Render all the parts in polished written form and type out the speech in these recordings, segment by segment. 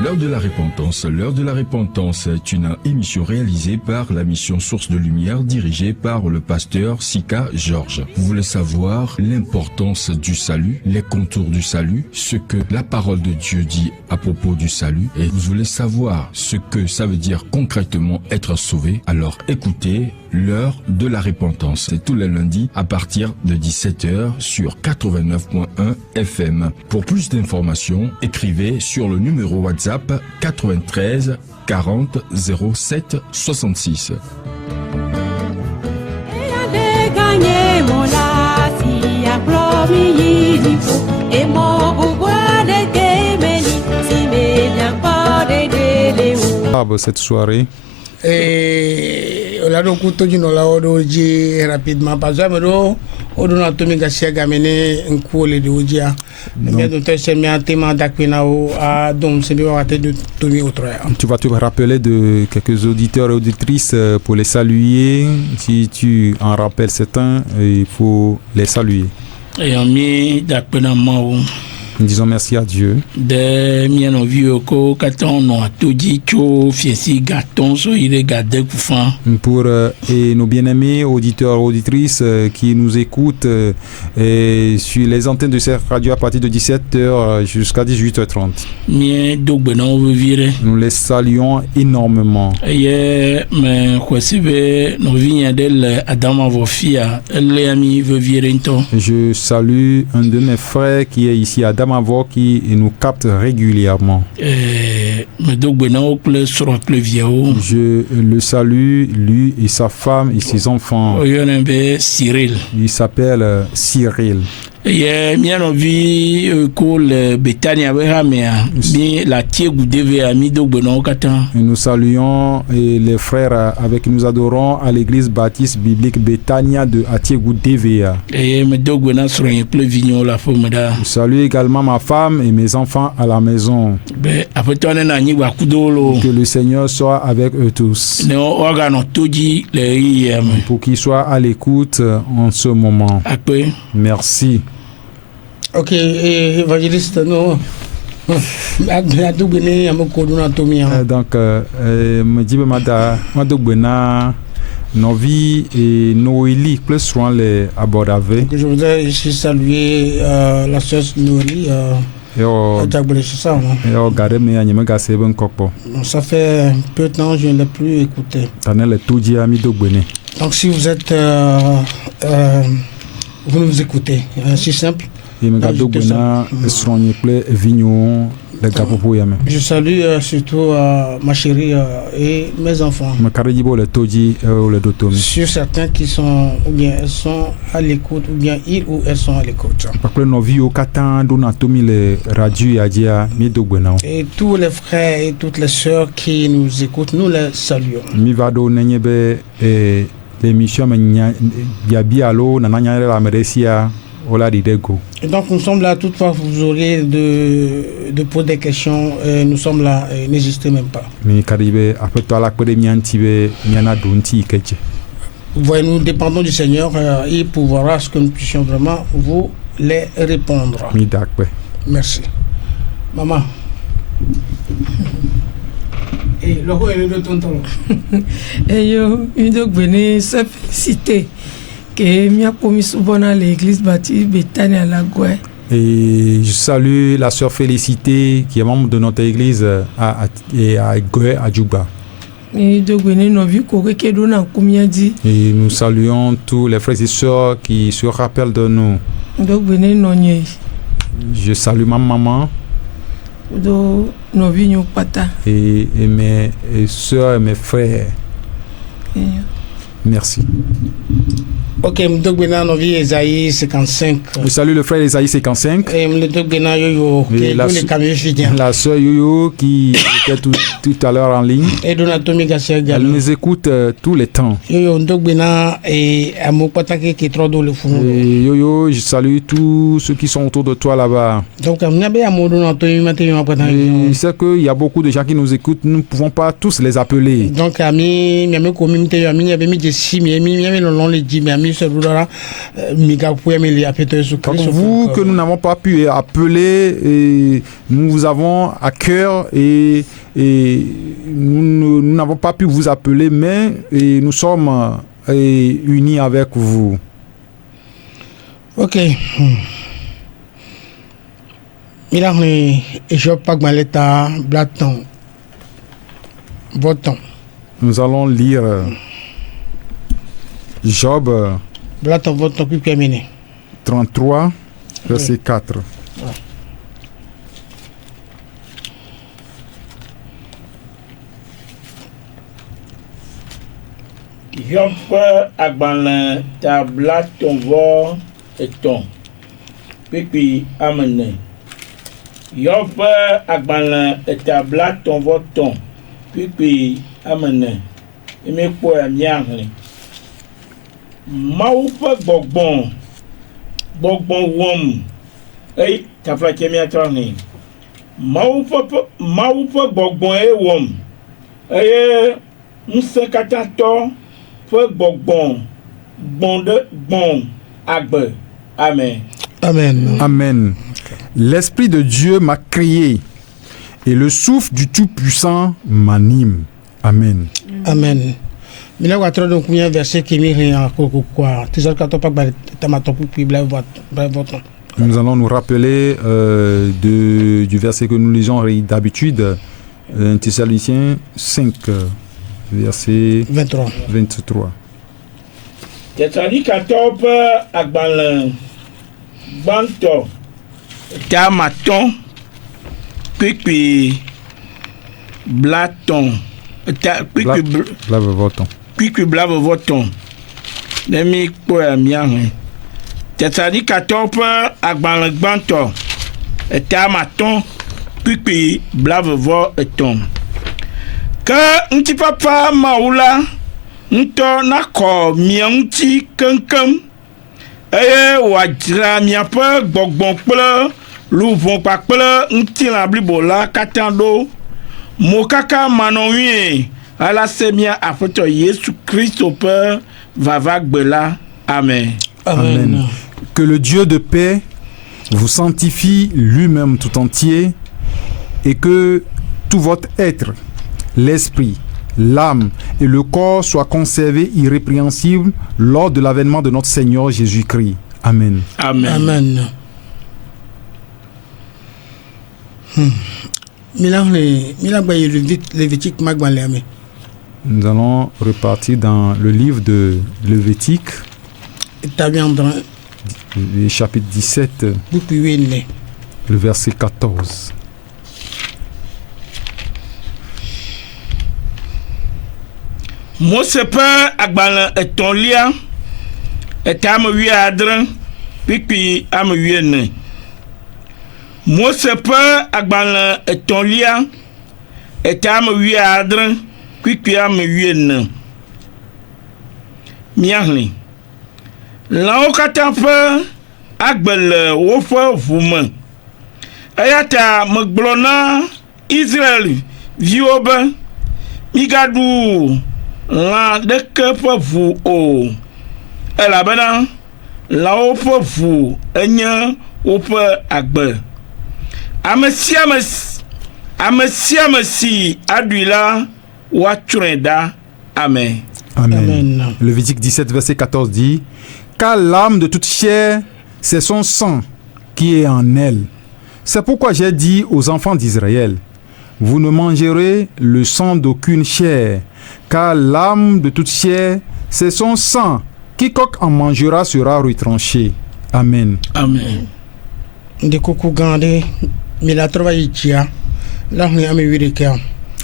L'heure de la repentance. L'heure de la repentance est une émission réalisée par la mission Source de Lumière dirigée par le pasteur Sika Georges. Vous voulez savoir l'importance du salut, les contours du salut, ce que la parole de Dieu dit à propos du salut, et vous voulez savoir ce que ça veut dire concrètement être sauvé, alors écoutez l'heure de la repentance. C'est tous les lundis à partir de 17h sur 89.1 FM. Pour plus d'informations, écrivez sur le numéro WhatsApp 93 40 07 66. Cette soirée. Et on a donc tout nous là rapidement parce que on a tout mis à gamener un coup les deux dia mais donc c'est un thème d'acquinao à donc c'est bien de tout mis autre. Tu vas te rappeler de quelques auditeurs et auditrices pour les saluer. Si tu en rappelles certains, il faut les saluer. Et on mis d'acquinao. Disons merci à Dieu. De miens vieux ko katon no atoji cho fiesi gaton so il garder koufan. Pour et nos bien-aimés auditeurs et auditrices qui nous écoutent sur les antennes de cette radio à partir de 17h jusqu'à 18h30. Mien dogbenon veut virer. Nous les saluons énormément. Et mais kwesibe no vinya del Adam avofia les amis veut virer into. Je salue un de mes frères qui est ici à Damavo qui nous capte régulièrement. Je le salue, lui et sa femme et ses enfants. Il s'appelle Cyril. Et nous saluons les frères avec qui nous adorons à l'église baptiste biblique Bethania de Atiegou DVA. Je salue également ma femme et mes enfants à la maison. Que le Seigneur soit avec eux tous. Pour qu'ils soient à l'écoute en ce moment. Merci. Ok, évangéliste, non. Donc, me dit Madobena, Novi et Noélie, plus souvent les abordavé. Je voudrais ici saluer la sœur Noélie. Ça fait un peu de temps que je ne l'ai plus écouté. Donc, si vous êtes. Vous nous écoutez, c'est simple. Je salue surtout ma chérie et mes enfants. Sur certains qui sont ou bien elles sont à l'écoute ou bien ils ou elles sont à l'écoute. Et tous les frères et toutes les sœurs qui nous écoutent, nous les saluons. L'émission et donc nous sommes là toutefois vous aurez de poser des questions nous sommes là n'hésitez même pas. Voyez, nous dépendons du Seigneur il pourra à ce que nous puissions vraiment vous les répondre. Merci maman. Et le roi est de tonton. Et yo, il doit venir se féliciter que m'a promis souvent à l'église bâtie Bethania à la Goué. Et je salue la sœur Félicité qui est membre de notre église à Goué à Djouba. Et doit venir nos vies que donne combien dit. Et nous saluons tous les frères et sœurs qui se rappellent de nous. Doit venir non. Je salue ma maman. Et mes soeurs et mes frères. Merci. Ok, donc maintenant on vit Esaïe 55. Je salue le frère Esaïe 55. Et la soeur Yoyo qui était tout à l'heure en ligne. Et Donato Migassia. Elle nous écoute tous les temps. Yoyo, donc maintenant et Amopatake qui est trop dans le fond. Et Yoyo, je salue tous ceux qui sont autour de toi là-bas. Donc c'est qu'il y a beaucoup de gens qui nous écoutent. Nous ne pouvons pas tous les appeler. Donc ami, vous que nous n'avons pas pu appeler, et nous vous avons à cœur et nous n'avons pas pu vous appeler, mais nous sommes unis avec vous. Ok. Milahni Job Pagmaleta Blaton. Voton. Nous allons lire Job 33, verset 4. Job agbalẽ tabla ton vɔ etɔ̃ kpekpe amene. Job agbalẽ tabla ton vɔ tɔ̃ kpekpe amene. Emekpɔe miahlẽ. Mawu ƒe gbɔgbɔ wɔm eye taflatse miatrɔ hlẽ. Mawu ƒe gbɔgbɔe wɔm eye ŋusẽkatãtɔ ƒe gbɔgbɔ gbɔn agbe. Amen. Amen. Amen. L'Esprit de Dieu m'a créé et le souffle du Tout-Puissant m'anime. Amen. Amen. Nous allons nous rappeler du verset que nous lisons d'habitude, Thessaloniciens 5, verset 23. Thessaloniciens agbalẽ gbãtɔ tamatɔ kpekpe blatɔ kpekpe blavevɔtɔ ne mi kpɔe miahlẽ. Thessaloniciens ƒe agbalẽ gbãtɔ tamatɔ kpekpe blavevɔetɔ̃. Ke ŋutipapa Mawu la ŋutɔ nakɔ mia ŋuti keŋkeŋ eye wòadzra miaƒe gbɔgbɔ kple luʋɔ kpakple ŋutilã blibo la katã ɖo mokaka manɔwie alase mia Aƒetɔ Yesu Kristo ƒe vavagbe la. Amen. Amen. Que le Dieu de paix vous sanctifie lui-même tout entier et que tout votre être, l'esprit, l'âme et le corps soient conservés irrépréhensibles lors de l'avènement de notre Seigneur Jésus-Christ. Amen. Amen. Amen. Nous allons repartir dans le livre de Lévitique, le chapitre 17, le verset 14. Mose ƒe agbalẽ etɔ̃lia ame 17 kpekpe ame 14. Mose ƒe agbalẽ etɔ̃lia ame 17 kpekpe ame 14. Miahlẽ. Lãwo katã ƒe agbe le woƒe ʋu me. Eya ta megblɔ na Israel viwo be migaɖu lã ɖeke ƒe ʋu o, elabena lãwo ƒe ʋu enye woƒe agbe. Ame sia ame si aɖui la woatsrɔ̃e ɖa. Amen. Amen. Lévitique 17, verset 14 dit: car l'âme de toute chair, c'est son sang qui est en elle. C'est pourquoi j'ai dit aux enfants d'Israël: vous ne mangerez le sang d'aucune chair, car l'âme de toute chair, c'est son sang. Quiconque en mangera sera retranché. Amen. Amen.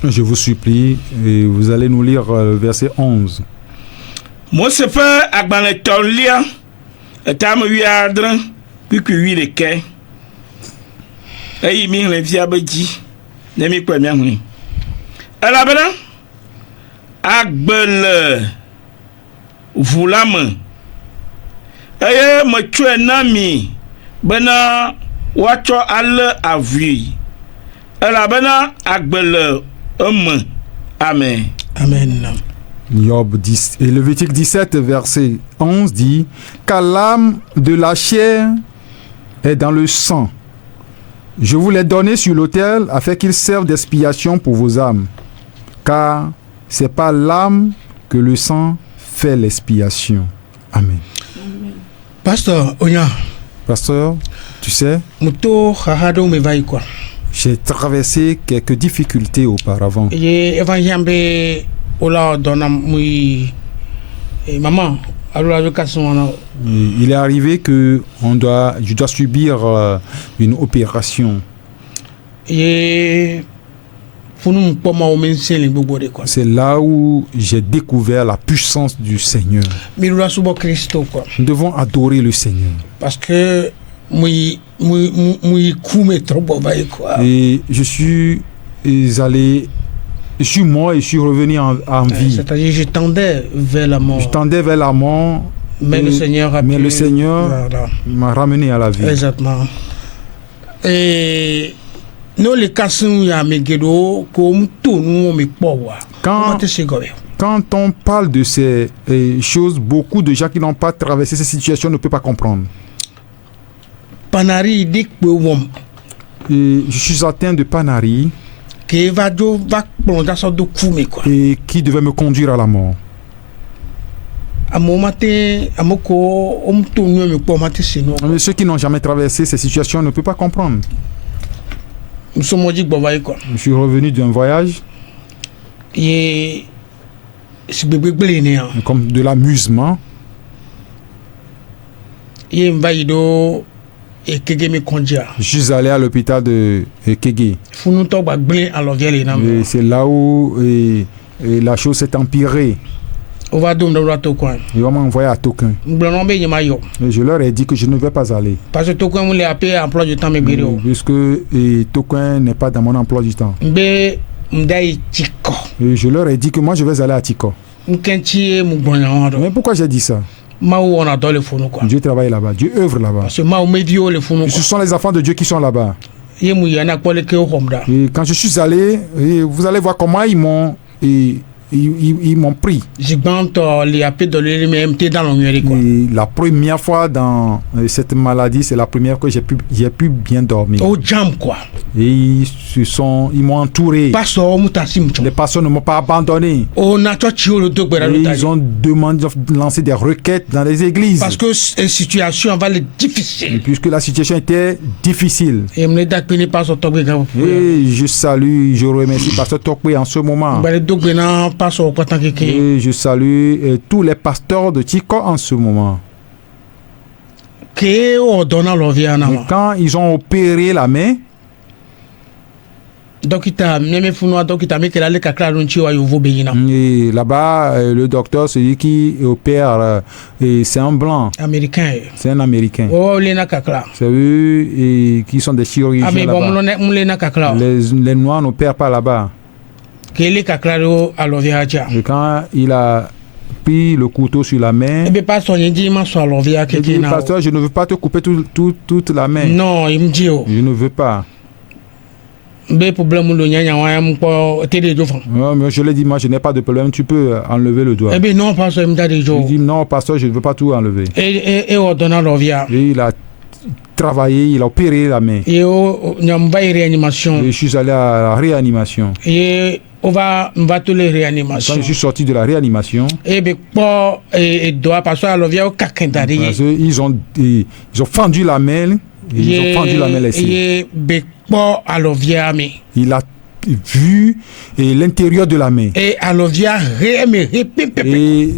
Je vous supplie, et vous allez nous lire le verset 11. Mose ƒe agbalẽ etɔ̃lia ame 17 kpekpe 11. Eyi mi hlẽ fia be dzi ne mi kpɔe miahlẽ. Elabena agbe le ʋu la me eye metsɔe na mi bena woatsɔ alé avui, elabena agbe le eme. Amen. Amen. Job 10, et Lévitique 17, verset 11 dit: car l'âme de la chair est dans le sang. Je vous l'ai donné sur l'autel afin qu'il serve d'expiation pour vos âmes. Car c'est par l'âme que le sang fait l'expiation. Amen. Pasteur Onya. Pasteur, tu sais, Muto hahado me vai quoi. j'ai traversé quelques difficultés auparavant. Et évangile ola dona mui maman alors avec son Il est arrivé que je dois subir une opération. et C'est là où j'ai découvert la puissance du Seigneur. Nous devons adorer le Seigneur. Parce que et je suis allé, je suis mort et je suis revenu en vie. C'est-à-dire je tendais vers la mort. Je tendais vers la mort. Mais le Seigneur voilà, m'a ramené à la vie. Exactement. Et nous les cassons ya megedo comme tout nous me powa. Quand on parle de ces choses, beaucoup de gens qui n'ont pas traversé ces situations ne peuvent pas comprendre. Panari dik wom. Et je suis atteint de Panari. Et qui devait me conduire à la mort. Mais ceux qui n'ont jamais traversé ces situations ne peuvent pas comprendre. Je suis revenu d'un voyage. Comme de l'amusement. Je suis allé à l'hôpital de Kege. C'est là où la chose s'est empirée. Et on m'a envoyé à Tokin. Et je leur ai dit que je ne vais pas aller. Parce que Tokin voulait appeler emploi du temps. Puisque Tokin n'est pas dans mon emploi du temps. Et je leur ai dit que moi je vais aller à Tiko. Mais pourquoi j'ai dit ça? Dieu travaille là-bas, Dieu œuvre là-bas. Ce sont les enfants de Dieu qui sont là-bas. Et quand je suis allé, vous allez voir comment ils m'ont pris. Et la première fois dans cette maladie, c'est la première fois que j'ai pu bien dormir. Et ils m'ont entouré. Les pasteurs ne m'ont pas abandonné. Et ils ont demandé de lancer des requêtes dans les églises. Parce que la situation va être difficile. Puisque la situation était difficile. Et je salue, je remercie Pasteur Tokwe en ce moment. Et je salue tous les pasteurs de Tiko en ce moment. Et quand ils ont opéré la main, et là-bas, le docteur, celui qui opère, c'est un blanc. C'est un Américain. C'est eux qui sont des chirurgiens là-bas. Les Noirs n'opèrent pas là-bas. Et quand il a pris le couteau sur la main, il dit, pasteur, je ne veux pas te couper toute la main. Non, il me dit, je ne veux pas. Mais je lui ai dit, moi je n'ai pas de problème, tu peux enlever le doigt. Non, pasteur, il dit, non, pasteur, je ne veux pas tout enlever. Et il a travaillé, il a opéré la main. Et je suis allé à la réanimation. Quand je suis sorti de la réanimation, ils ont fendu la main. Ils ont fendu la main laissée. Il a vu l'intérieur de la main. Et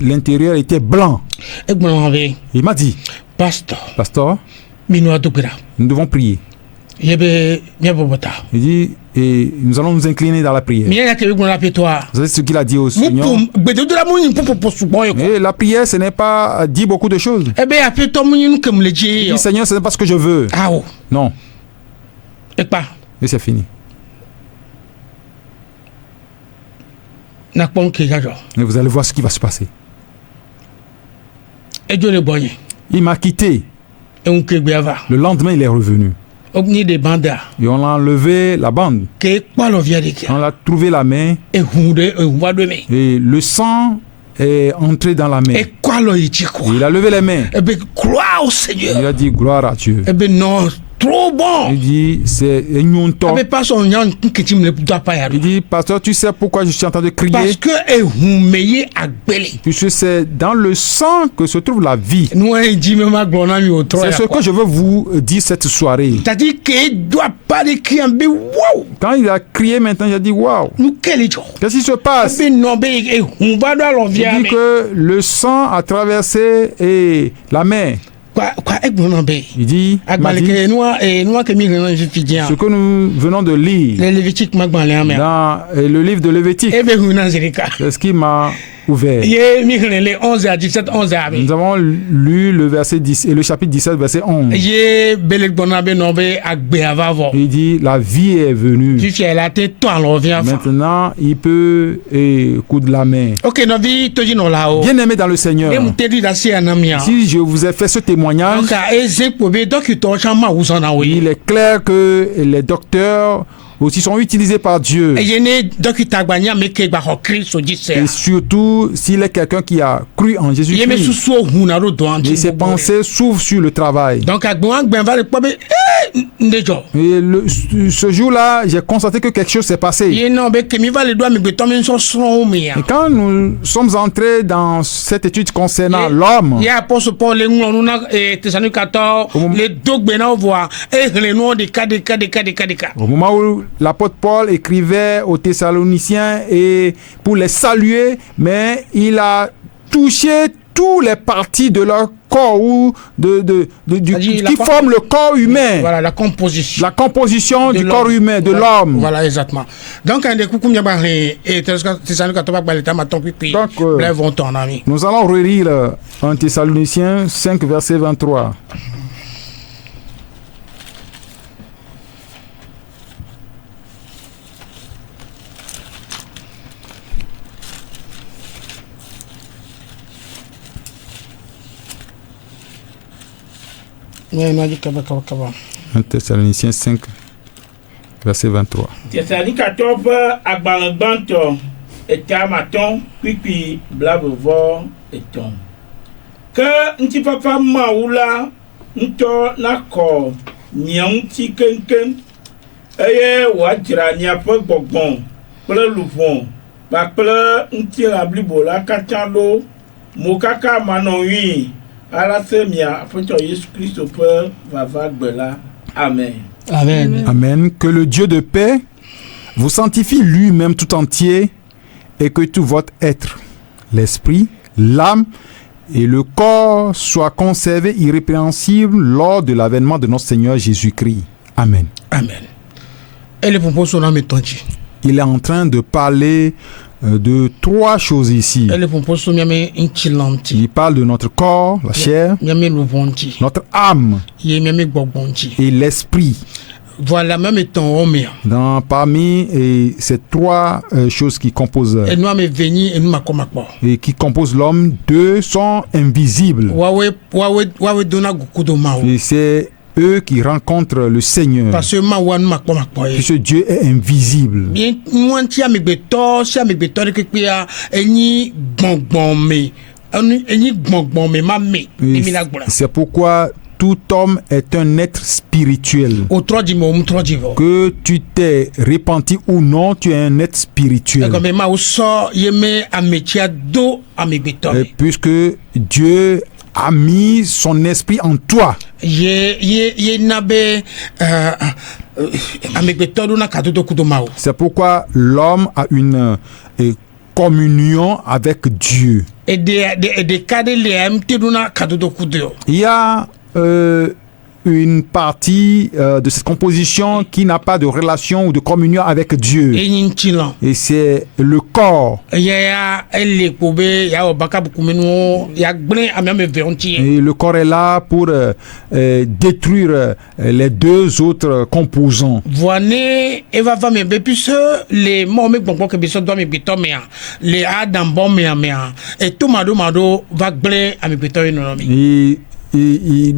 l'intérieur était blanc. Il m'a dit, pasteur, nous devons prier. Il dit, nous allons nous incliner dans la prière. C'est ce qu'il a dit au Seigneur. Et la prière, ce n'est pas dire beaucoup de choses. Il dit, Seigneur, ce n'est pas ce que je veux. Non. Et c'est fini. Et vous allez voir ce qui va se passer. Il m'a quitté. Le lendemain, il est revenu. Et on a enlevé la bande. On a trouvé la main. Et le sang est entré dans la mer. Quoi il dit quoi? Il a levé les mains. Eh bien, crois au Seigneur. Il a dit gloire à Dieu. Eh bien, non, trop bon. Il dit c'est Eh Nyonto. bien, pas son nom que tu me dois pas y Il aller. dit pasteur, tu sais pourquoi je suis en train de crier? Parce que vous meillez à belé. Puisque c'est dans le sang que se trouve la vie. Nous, on dit même à Glona, mi au trois. C'est ce que je veux vous dire cette soirée. C'est-à-dire qu'il doit pas crier un bé, wow. Quand il a crié maintenant, j'ai dit waouh. Nous, quel est Qu'est-ce qui se passe? Eh bien, non, mais on va dans l'envie. Il dit que le sang a traversé la mer. Quoi, Il dit, m'a dit ce que nous venons de lire dans le livre de Lévitique. C'est ce qui m'a ouvert. Nous avons lu le verset 10 et le chapitre 17, verset 11. Il dit, la vie est venue. Maintenant, il peut coudre la main. Bien aimé dans le Seigneur, si je vous ai fait ce témoignage, il est clair que les docteurs aussi sont utilisés par Dieu. Et surtout, s'il est quelqu'un qui a cru en Jésus-Christ, et ses pensées s'ouvrent sur le travail. Et ce jour-là, j'ai constaté que quelque chose s'est passé. Et quand nous sommes entrés dans cette étude concernant l'homme, au moment où l'apôtre Paul écrivait aux Thessaloniciens et pour les saluer, mais il a touché toutes les parties de leur corps ou qui forment le corps humain. Voilà, la composition. La composition du corps humain, de l'homme. Voilà, exactement. Donc, nous allons relire 1 Thessaloniciens 5, verset 23. Un Thessaloniciens 5, verset 23. Thessalonicatɔwo ƒe agbalẽgbãtɔ etamatɔ kpikpi blavevɔ etɔ̃. Ke ŋutifafa Mawu la ŋutɔ nakɔ nye ŋuti keŋkeŋ eye wòadzra miaƒe gbɔgbɔ kple luʋɔ kpakple ŋutilã blibo la katã ɖo mokaka manɔɣi. Amen. Amen. Amen. Que le Dieu de paix vous sanctifie lui-même tout entier et que tout votre être, l'esprit, l'âme et le corps soient conservés irrépréhensibles lors de l'avènement de notre Seigneur Jésus-Christ. Amen. Amen. Il est en train de parler de trois choses ici. Il parle de notre corps, la chair, notre âme et l'esprit. Voilà, même étant parmi ces trois choses qui composent et qui composent l'homme, deux sont invisibles. Et c'est eux qui rencontrent le Seigneur. Puisque Dieu est invisible. C'est pourquoi tout homme est un être spirituel. Que tu t'es repenti ou non, tu es un être spirituel. Et puisque Dieu a mis son esprit en toi. C'est pourquoi l'homme a une communion avec Dieu. Il y a une partie de cette composition qui n'a pas de relation ou de communion avec Dieu. Et c'est le corps. Et le corps est là pour détruire les deux autres composants. Et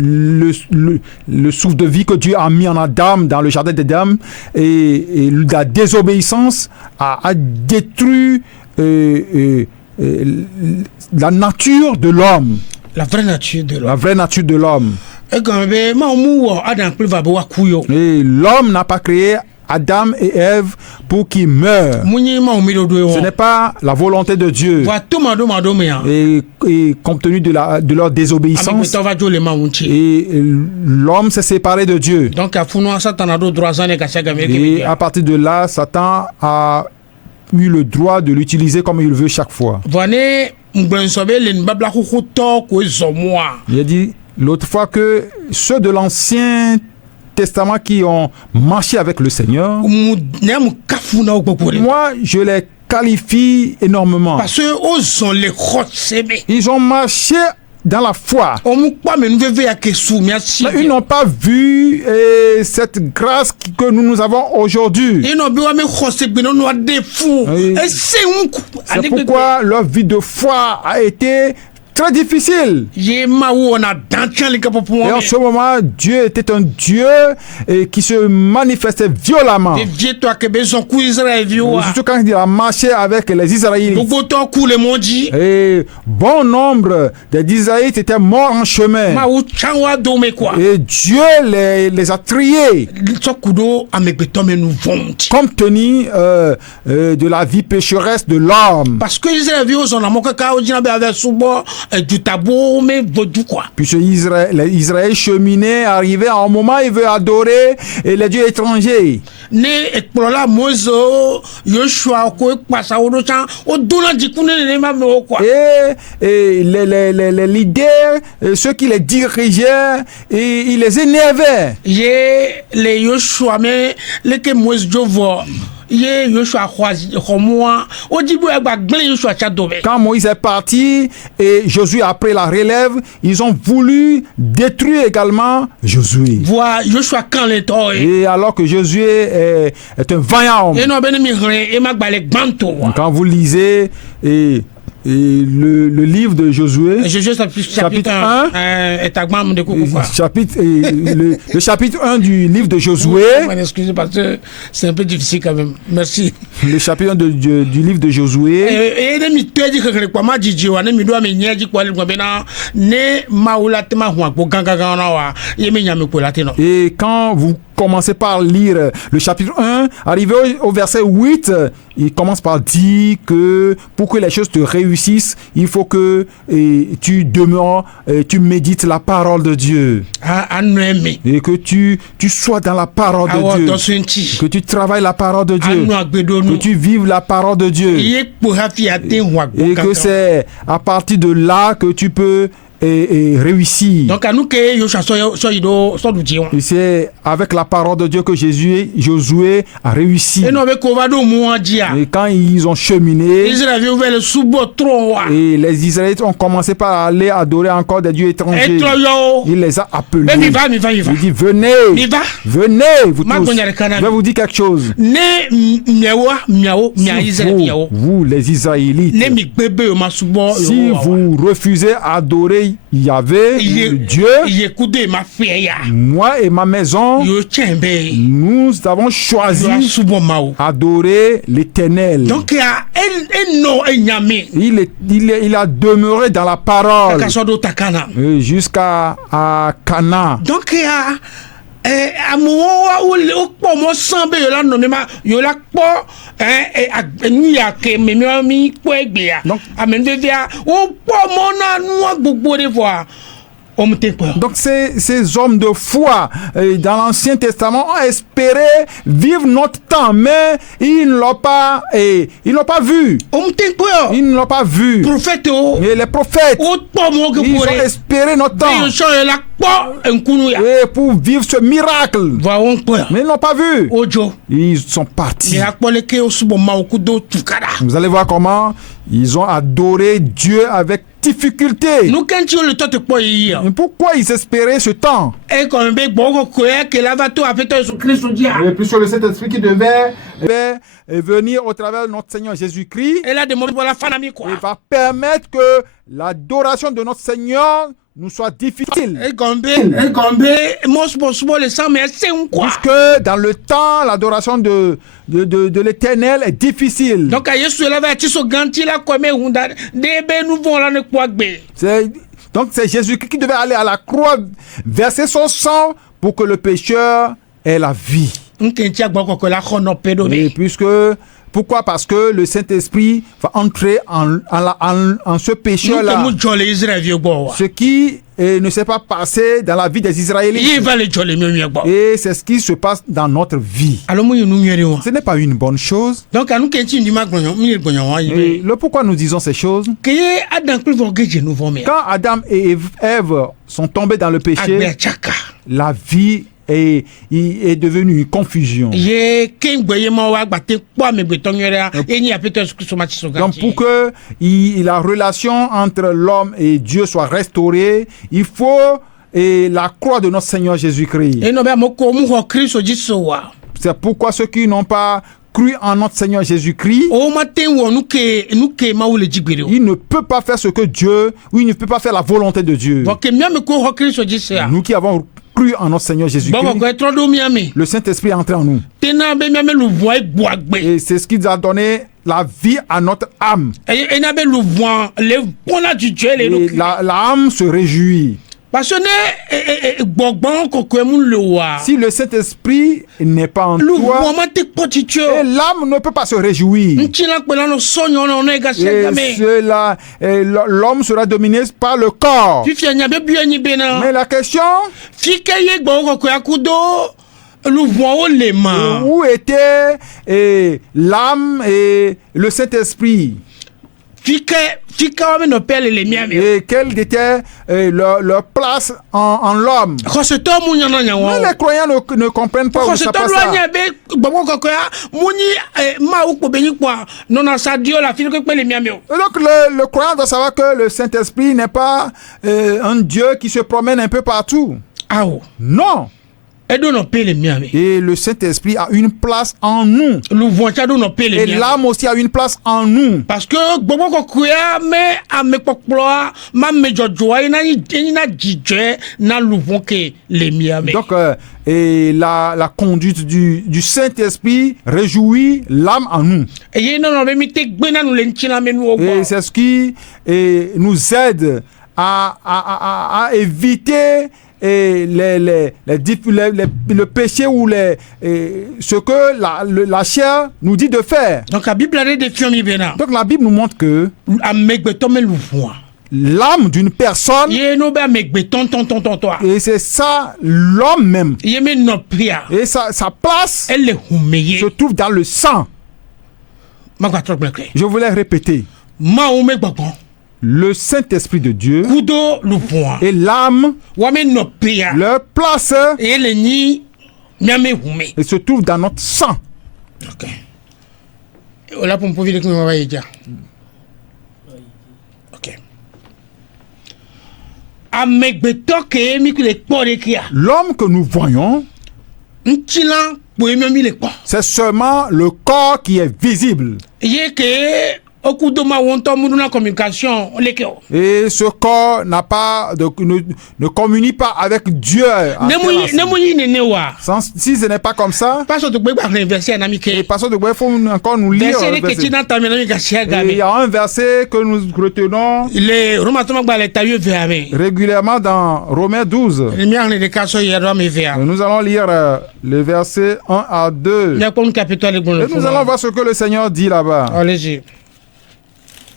le souffle de vie que Dieu a mis en Adam dans le jardin d'Éden et la désobéissance a détruit la nature de l'homme. La vraie nature de l'homme. La vraie nature de l'homme. Et quand même, Adam Et l'homme n'a pas créé Adam et Ève pour qu'ils meurent. Ce n'est pas la volonté de Dieu. Et compte tenu de leur désobéissance, et l'homme s'est séparé de Dieu. Donc, et à partir de là, Satan a eu le droit de l'utiliser comme il veut chaque fois. Il a dit l'autre fois que ceux de l'Ancien Testament qui ont marché avec le Seigneur, moi je les qualifie énormément. Parce que ils ont marché dans la foi. Mais ils n'ont pas vu cette grâce que nous avons aujourd'hui. C'est pourquoi leur vie de foi a été très difficile. Et en ce moment, Dieu était un Dieu qui se manifestait violemment. Surtout quand il a marché avec les Israélites. Et bon nombre d'Israélites étaient morts en chemin. Et Dieu les a triés. Compte tenu de la vie pécheresse de l'homme. Parce que puisque Israël cheminait, arrivait à un moment, il veut adorer les dieux étrangers. Et les leaders, ceux qui les dirigeaient, ils les énervaient. Quand Moïse est parti et Josué a pris la relève, ils ont voulu détruire également Josué. Et alors que Josué est un vaillant homme. Quand vous lisez le livre de Josué, chapitre 1, le chapitre 1 du livre de Josué. Excusez parce que c'est un peu difficile quand même. Merci. Le chapitre 1 du livre de Josué. Et quand vous commencez par lire le chapitre 1, arrivé au verset 8, il commence par dire que pour que les choses te réussissent, il faut que tu demeures, tu médites la parole de Dieu. Et que tu sois dans la parole de Dieu. Que tu travailles la parole de Dieu. Que tu vives la parole de Dieu. Et que c'est à partir de là que tu peux réussir. Donc c'est avec la parole de Dieu que Josué a réussi. Et quand ils ont cheminé, et les Israélites ont commencé par aller adorer encore des dieux étrangers, il les a appelés. Il dit venez, vous tous. Je vais vous dire quelque chose. Vous les Israélites, si vous refusez d'adorer Yahvé, Dieu, moi et ma maison, nous avons choisi adorer l'Éternel. Donc il a demeuré dans la parole jusqu'à Cana. Donc à moment où on semble donc ces hommes de foi dans l'Ancien Testament ont espéré vivre notre temps, mais ils ne l'ont pas vu. Ils ne l'ont pas vu. Et les prophètes, ils ont espéré notre temps et pour vivre ce miracle, mais ils ne l'ont pas vu. Ils sont partis. Vous allez voir comment ils ont adoré Dieu avec difficulté. Mais pourquoi ils espéraient ce temps? Et comme que là va tout à fait Christ Et puisque le Saint-Esprit qui devait venir au travers de notre Seigneur Jésus-Christ, et là de pour la famille quoi. il va permettre que l'adoration de notre Seigneur nous soit difficile. Et comme moi le sang mais c'est quoi. Puisque dans le temps, l'adoration de l'Éternel est difficile. Donc Jésus là va être so ganti là comme hunda debe nous vont là ne quoi gbe. Donc c'est Jésus-Christ qui devait aller à la croix, verser son sang pour que le pécheur ait la vie. Et puisque, pourquoi? Parce que le Saint-Esprit va entrer en ce pécheur-là. Ce qui ne s'est pas passé dans la vie des Israélites. Et c'est ce qui se passe dans notre vie. Ce n'est pas une bonne chose. Donc, et le pourquoi nous disons ces choses? Quand Adam et Ève sont tombés dans le péché, la vie est devenu une confusion. Donc pour que la relation entre l'homme et Dieu soit restaurée, il faut la croix de notre Seigneur Jésus-Christ. C'est pourquoi ceux qui n'ont pas cru en notre Seigneur Jésus-Christ, il ne peut pas faire ce que Dieu, ou il ne peut pas faire la volonté de Dieu. Nous qui avons cru en notre Seigneur Jésus-Christ, le Saint-Esprit est entré en nous. Et c'est ce qui nous a donné la vie à notre âme. Et l'âme se réjouit. Si le Saint-Esprit n'est pas en toi, et l'âme ne peut pas se réjouir. Et l'homme sera dominé par le corps. Mais la question, où était l'âme et le Saint-Esprit? Et quelle était leur place en l'homme? Mais les croyants ne comprennent pas où ça passe. Donc le croyant doit savoir que le Saint-Esprit n'est pas un Dieu qui se promène un peu partout. Non. Et le Saint-Esprit a une place en nous. Et l'âme aussi a une place en nous. Parce que donc et la conduite du Saint-Esprit réjouit l'âme en nous. Et c'est ce qui nous aide à éviter le péché ou ce que la chair nous dit de faire. Donc la Bible nous montre que l'âme d'une personne, et c'est ça l'homme même, et sa place se trouve dans le sang. Je voulais répéter, le Saint-Esprit de Dieu et l'âme, leur place et se trouve dans notre sang. L'homme que nous voyons, c'est seulement le corps qui est visible. Et ce corps ne communique pas avec Dieu. Si ce n'est pas comme ça, et pasteur de il faut encore nous lire. Il y a un verset que nous retenons régulièrement dans Romains 12. Nous allons lire les versets 1 à 2. Et nous allons voir ce que le Seigneur dit là-bas. Allez-y.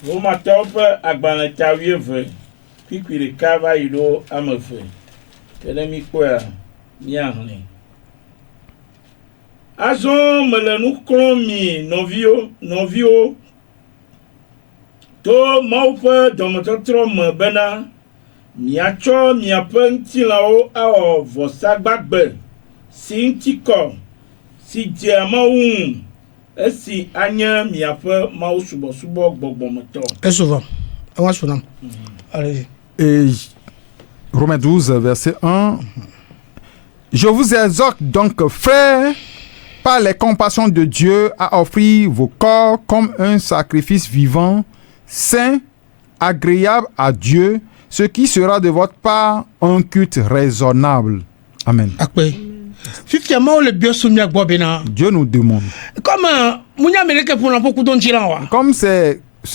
Romatɔwo ƒe agbalẽta 12 kpikpi ɖeka va yi ɖo ame 2 ke ne mi kpɔa miahlẽ. Azɔ mele nu klɔm mi nɔviwo to Mawu ƒe dɔmetɔtrɔ me bena miatsɔ miaƒe ŋutilãwo awɔ vɔsagbagbe si ŋuti kɔ si dze Mawu ŋu. Et Romains 12, verset 1 Je vous exhorte donc, frères, par les compassions de Dieu, à offrir vos corps comme un sacrifice vivant, saint, agréable à Dieu, ce qui sera de votre part un culte raisonnable. Amen. Akwe. Fifi ama le bio sumia gbobena. Dieu nous demande. Comme munya meleke pour n'importe quoi wa. Comme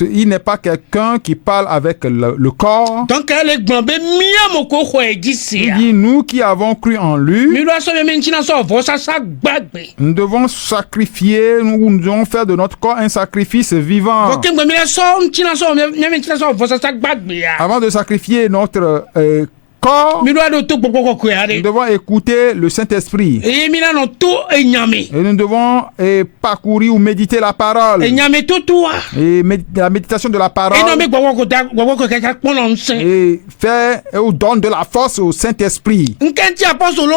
il n'est pas quelqu'un qui parle avec le corps. Donc elle est gbambe mia moko ko Il edisi. dit, nous qui avons cru en lui, Mi doit so me ntina so vo sa gbagbe. nous devons sacrifier, nous devons faire de notre corps un sacrifice vivant. Vo kembe mi so ntina so me ntina so vo sa gbagbe ya. Avant de sacrifier notre corps, Mi doit do to gbogbo ko ya nous de. devons écouter le Saint-Esprit. E mi na no to enyame. Et nous devons parcourir ou méditer la parole. Enyame to toa. Et la méditation de la parole. E no me gbogbo ko ka pon nse. Et faire ou donne de la force au Saint-Esprit. Nkenti apostolo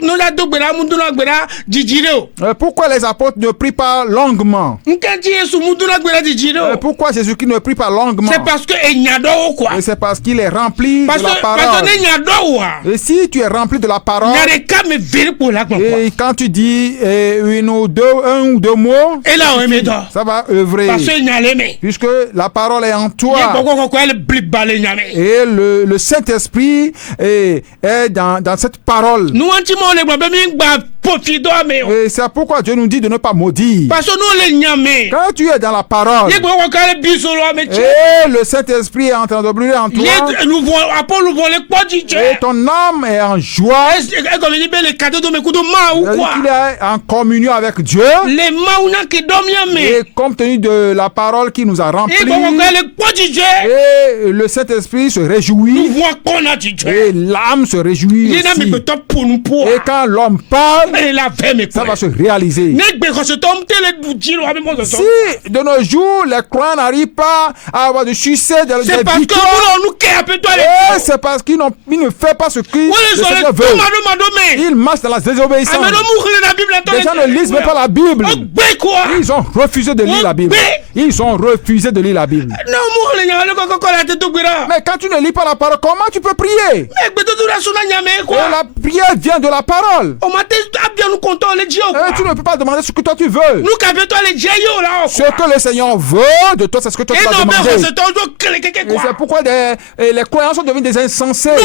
no la do gbera mu do na gbera jijire o. Pourquoi les apôtres ne prient pas longuement? Nkenti Yesu mu do na gbera jijire o. Pourquoi Jésus-Christ ne prie pas longuement? C'est parce que enyado quoi. Et c'est parce qu'il est rempli de la parole. Et si tu es rempli de la parole, et quand tu dis un ou deux mots, ça va œuvrer. Puisque la parole est en toi. Et le Saint-Esprit est dans cette parole. Et c'est pourquoi Dieu nous dit de ne pas maudire. Quand tu es dans la parole, et le Saint-Esprit est en train de brûler en toi, et ton âme est en joie, il est en communion avec Dieu, et compte tenu de la parole qui nous a remplis, et le Saint-Esprit se réjouit, et l'âme se réjouit aussi. Et quand l'homme parle, ça va se réaliser. Si de nos jours les croyants n'arrivent pas à avoir de succès dans les victoires, c'est parce qu'ils ne font pas ce que le Seigneur veut. Ils marchent dans la désobéissance. Les gens ne lisent même pas la Bible. Ils ont refusé de lire la Bible. Ils ont refusé de lire la Bible. Mais quand tu ne lis pas la parole, comment tu peux prier? Et la prière vient de la parole. Et tu ne peux pas demander ce que toi tu veux. Ce que le Seigneur veut de toi, c'est ce que toi tu vas demander. Et c'est pourquoi les croyants sont devenus des insensés.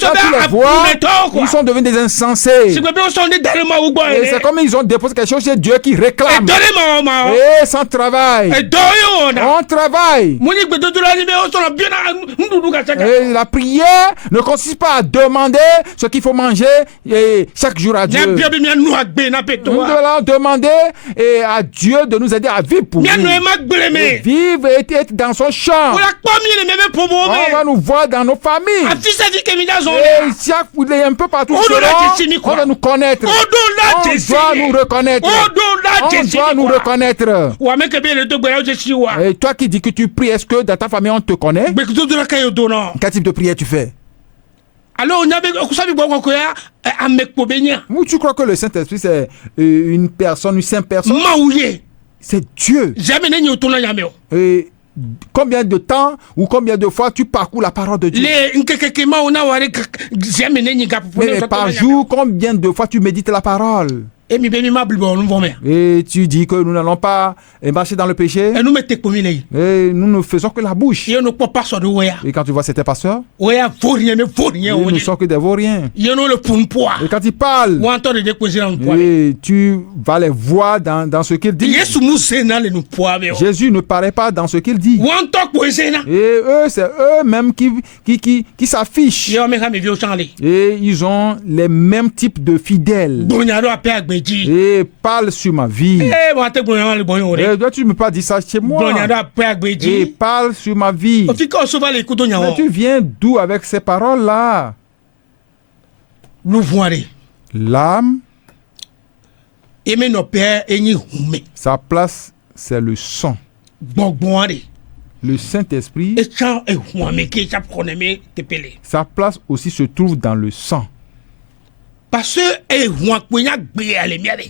Quand tu les vois, ils sont devenus des insensés. Et c'est comme ils ont déposé quelque chose chez Dieu qui réclame. Et sans travail. On travaille. Et la prière ne consiste pas à demander ce qu'il faut manger chaque jour à Dieu. Nous devons demander à Dieu de nous aider à vivre pour lui. Vivre et être dans son champ. On va nous voir dans nos familles. Et chaque un peu partout on va nous connaître. On doit nous reconnaître. On doit nous reconnaître. Et toi qui dis que tu pries, est-ce que dans ta famille on te connaît? Quel type de prière tu fais? Ou tu crois que le Saint-Esprit c'est une personne, une sainte personne? C'est Dieu. Et combien de temps ou combien de fois tu parcours la parole de Dieu? Mais par jour, combien de fois tu médites la parole? Et tu dis que nous n'allons pas marcher dans le péché. Et nous ne faisons que la bouche. Et quand tu vois certains pasteurs, ils ne sont que des vauriens. Et quand ils parlent, et tu vas les voir dans ce qu'ils disent. Jésus ne paraît pas dans ce qu'il dit. Et eux, c'est eux-mêmes qui s'affichent. Et ils ont les mêmes types de fidèles. Et parle sur ma vie. Et tu ne peux pas dire ça chez moi. Et parle sur ma vie. Mais tu viens d'où avec ces paroles-là? L'âme, sa place, c'est le sang. Le Saint-Esprit, sa place aussi se trouve dans le sang.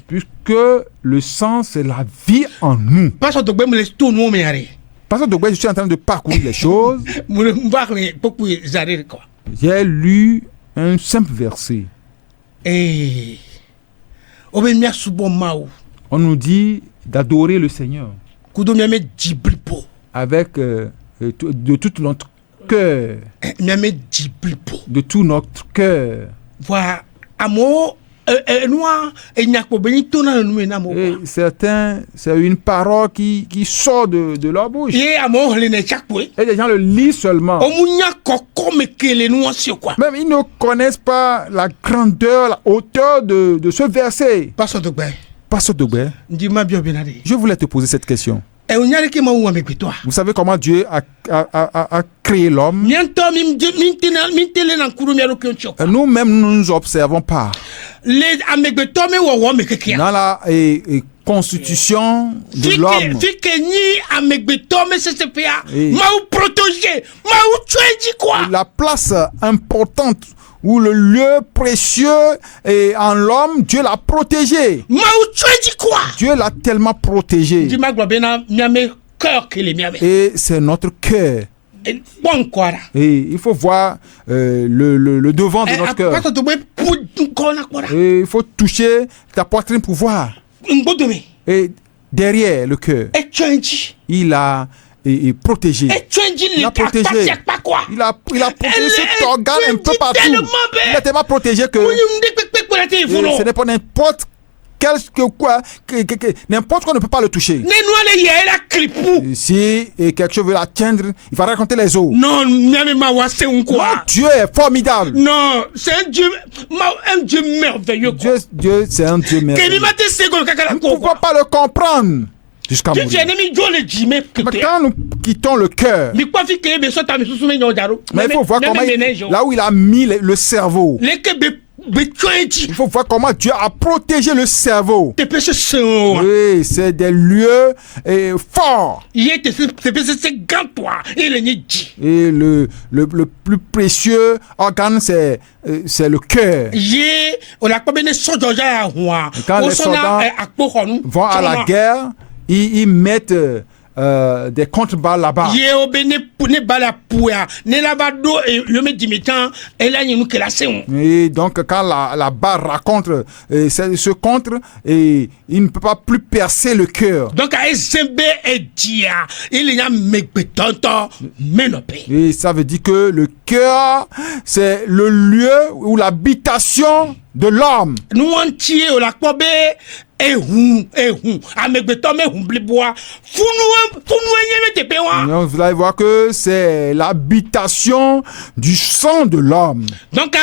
Puisque le sang, c'est la vie en nous. Pasteur Dogbe, je suis en train de parcourir les choses. J'ai lu un simple verset. O be mia subo maou. On nous dit d'adorer le Seigneur Kudo mia me jiblipo. avec de tout notre cœur, Mia me jiblipo. de tout notre cœur. Voilà. Amo noa e nyakpo beni tona no na mo. Et certains, c'est une parole qui sort de leur bouche. Ye amo le ne chakpo. Et les gens le lisent seulement. O munya koko me kele noa si quoi. Même ils ne connaissent pas la grandeur, la hauteur de ce verset. Pastor de gbe. Pasteur Dogbe, Ndi ma bio benade. je voulais te poser cette question. E onyare ke ma wa me toi. Vous savez comment Dieu a créé l'homme? Miento mintele na nkuru mi alo kioncho. Nous-mêmes, nous ne nous observons pas. Les amegbeto me wo me kekia. Dans la constitution de l'homme, Fike ni amegbeto me CCPA. Et- Ma ou protéger, ma ou tuer quoi. la place importante où le lieu précieux est en l'homme, Dieu l'a protégé. Ma ou tuer quoi. Dieu l'a tellement protégé. Ndi ma globena miame cœur que les miame. Et c'est notre cœur. Bon quoi. Et il faut voir le devant de notre cœur. Pastor de gbe pour kona quoi. Et il faut toucher ta poitrine pour voir. Ngodome. Et derrière le cœur, E tuenji. il a protégé. E tuenji Il le a protégé. pas quoi. Il a protégé Elle cet est organe un peu partout. tellement belle. Il est tellement protégé que ce n'est pas n'importe n'importe quoi ne peut pas le toucher. Si quelque chose veut l'atteindre, il va raconter les eaux. Non, Dieu est formidable. Non, c'est un Dieu merveilleux. Dieu, c'est un Dieu merveilleux. Nous ne pouvons pas le comprendre jusqu'à mourir. Mais quand nous quittons le cœur, mais il faut voir comment là où il a mis le cerveau. Il faut voir comment Dieu a protégé le cerveau. Oui, c'est des lieux forts. Et le plus précieux organe, c'est le cœur. Quand les soldats vont à la guerre, ils mettent des contre-balles là-bas. Et donc quand la balle raconte ce contre, il ne peut pas plus percer le cœur. Donc Et ça veut dire que le cœur, c'est le lieu ou l'habitation de l'homme. Nous entiers la kobe Vous allez voir que c'est l'habitation du sang de l'homme. Donc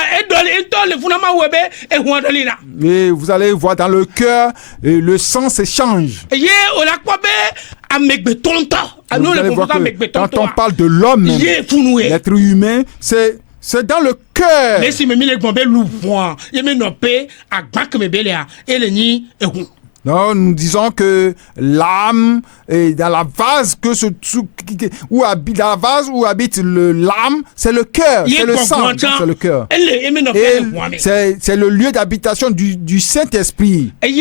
Et vous allez voir dans le cœur, le sang s'échange. Vous allez voir que quand on parle de l'homme, l'être humain, c'est dans le cœur. Non, nous disons que l'âme est dans la vase où habite l'âme, c'est le cœur, c'est le sang, c'est le cœur. Et c'est le lieu d'habitation du Saint-Esprit. Et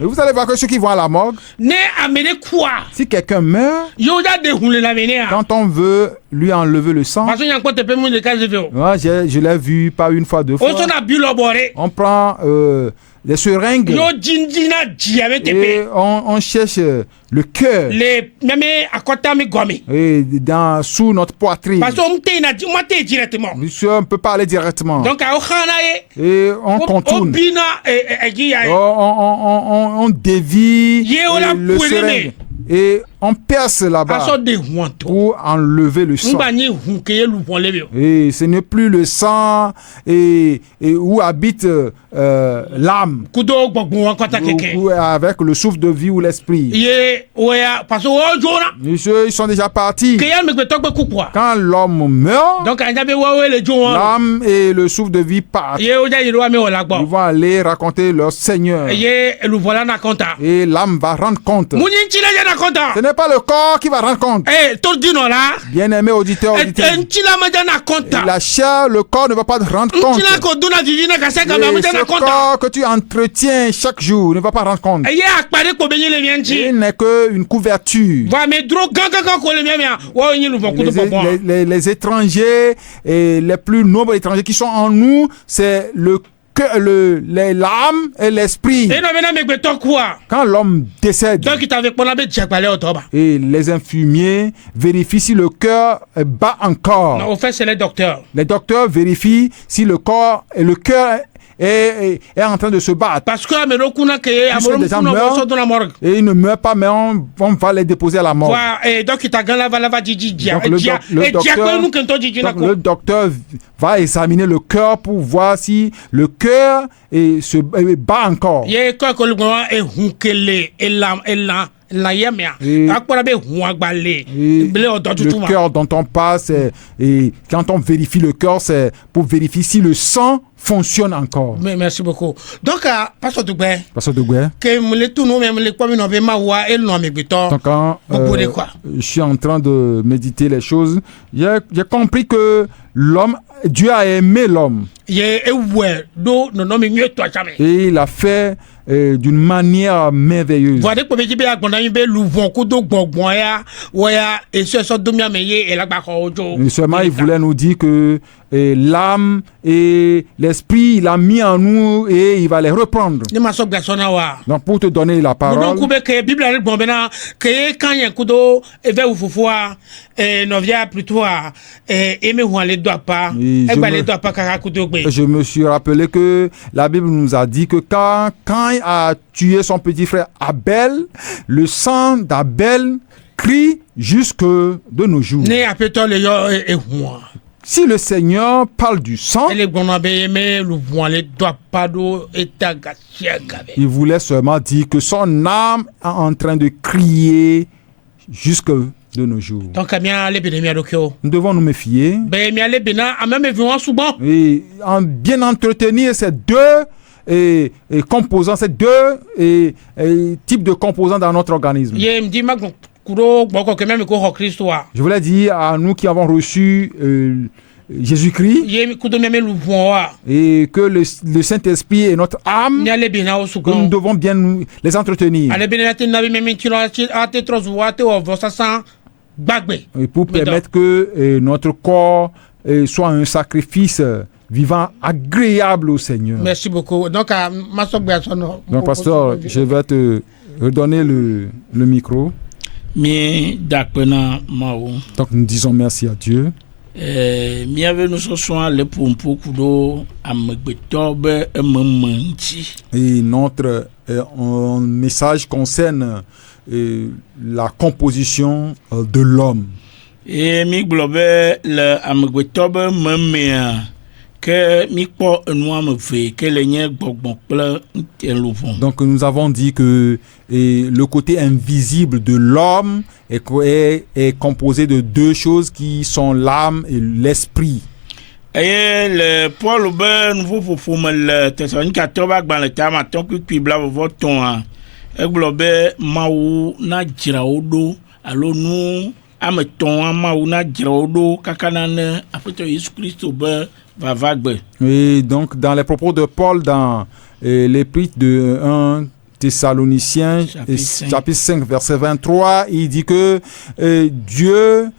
vous allez voir que ceux qui vont à la morgue, si quelqu'un meurt, quand on veut lui enlever le sang, moi je l'ai vu pas une fois, deux fois, on prend les seringues et on cherche le cœur et sous notre poitrine. Monsieur, on ne peut pas aller directement. Et on contourne. On dévie le seringue. Et on perce là-bas pour enlever le sang. Et ce n'est plus le sang et où habite l'âme, avec le souffle de vie ou l'esprit. Monsieur, ils sont déjà partis. Quand l'homme meurt, l'âme et le souffle de vie partent. Ils vont aller raconter leur Seigneur. Et l'âme va rendre compte. Ce n'est n'est pas le corps qui va rendre compte. Tout dit non là. Bien-aimé auditeur, auditeur. La chair, le corps ne va pas te rendre compte. Et ce corps que tu entretiens chaque jour ne va pas rendre compte. Il n'est qu'une couverture. Les étrangers et les plus nombreux étrangers qui sont en nous, c'est l'âme et l'esprit. Quand l'homme décède, et les infirmiers vérifient si le cœur bat encore. Non, au fait, c'est les docteurs. Les docteurs vérifient si le cœur est en train de se battre. Parce que et ils ne meurent pas, mais on va les déposer à la mort. Donc le docteur va examiner le cœur pour voir si le cœur se bat encore. Et le cœur dont on passe, et quand on vérifie le cœur, c'est pour vérifier si le sang fonctionne encore. Mais merci beaucoup. Donc, Pasteur Dougbé, quand je suis en train de méditer les choses, j'ai compris que Dieu a aimé l'homme. Et il a fait d'une manière merveilleuse. Seulement, il voulait nous dire que l'âme et l'esprit, il a mis en nous et il va les reprendre. Donc, pour te donner la parole, je me suis rappelé que la Bible nous a dit que quand il a tué son petit frère Abel, le sang d'Abel crie jusque de nos jours. Si le Seigneur parle du sang, il voulait seulement dire que son âme est en train de crier jusque de nos jours. Nous devons nous méfier et bien entretenir ces deux composants, ces deux types de composants dans notre organisme. Je voulais dire à nous qui avons reçu Jésus-Christ et que le Saint-Esprit est notre âme, que nous devons bien les entretenir. Et pour permettre que notre corps soit un sacrifice vivant agréable au Seigneur. Merci beaucoup. Donc, pasteur, je vais te redonner le micro. Donc nous disons merci à Dieu. Et notre message concerne la composition de l'homme. Donc nous avons dit que le côté invisible de l'homme est composé de deux choses qui sont l'âme et l'esprit. Et donc dans les propos de Paul dans l'épître de 1 Thessaloniciens chapitre 5 verset 23, il dit que Dieu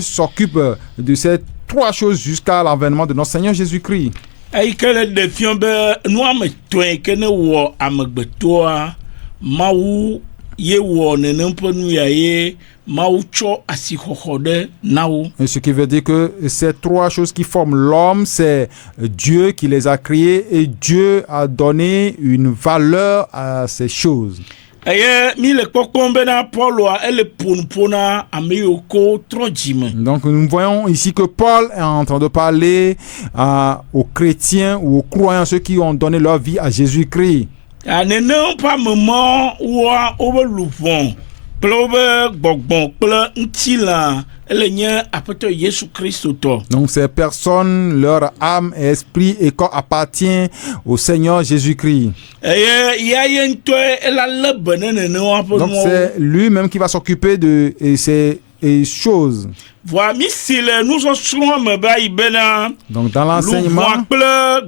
s'occupe de ces trois choses jusqu'à l'avènement de notre Seigneur Jésus-Christ. Et ce qui veut dire que ces trois choses qui forment l'homme, c'est Dieu qui les a créées et Dieu a donné une valeur à ces choses. Donc nous voyons ici que Paul est en train de parler aux chrétiens ou aux croyants, ceux qui ont donné leur vie à Jésus-Christ. kple wobe gbɔgbɔ kple ŋutilã ele nye aƒetɔ Yesu Kristo tɔ. Donc ces personnes, leur âme, esprit et corps appartient au Seigneur Jésus-Christ. Eye ya ye ŋutɔe ela lé be ne nenewo ƒe Donc nuwo. c'est lui-même qui va s'occuper de ces choses. Voa mi si le nusɔsrɔ̃ me be ayi bena Donc dans luvɔa l'enseignement, kple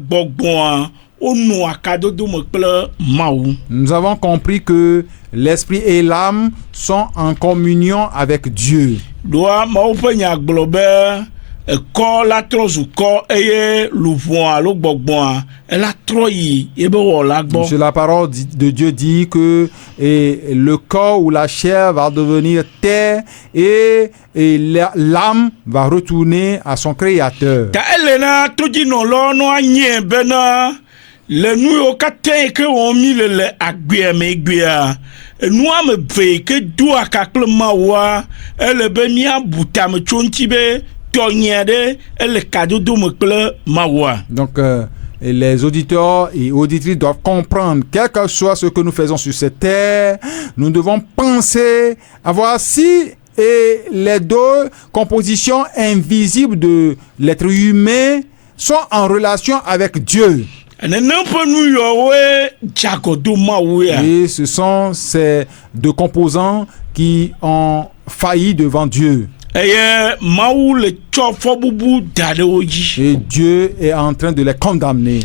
gbɔgbɔa wonɔ akadodo me kple Mawu. nous avons compris que l'esprit et l'âme sont en communion avec Dieu. Doa Mawu ƒe nya gblɔ be ekɔ la trɔ zu kɔ eye luvɔa alo gbɔgbɔa ela trɔ yi yebe wɔla gbɔ. C'est la parole de Dieu dit que le corps ou la chair va devenir terre et l'âme va retourner à son créateur. Ta ele na todzinɔlawo nɔ anyi bena le nu yiwo katã yi ke wɔm mi le agbea me gbea enu ame eve yi ke do aka kple Mawua ele be míabu tame tso ŋuti be tɔnyia ɖe ele kadodo me kple Mawua. Donc les auditeurs et auditrices doivent comprendre, quel que soit ce que nous faisons sur cette terre, nous devons penser à voir si les deux compositions invisibles de l'être humain sont en relation avec Dieu. Et ce sont ces deux composants qui ont failli devant Dieu. Et Dieu est en train de les condamner.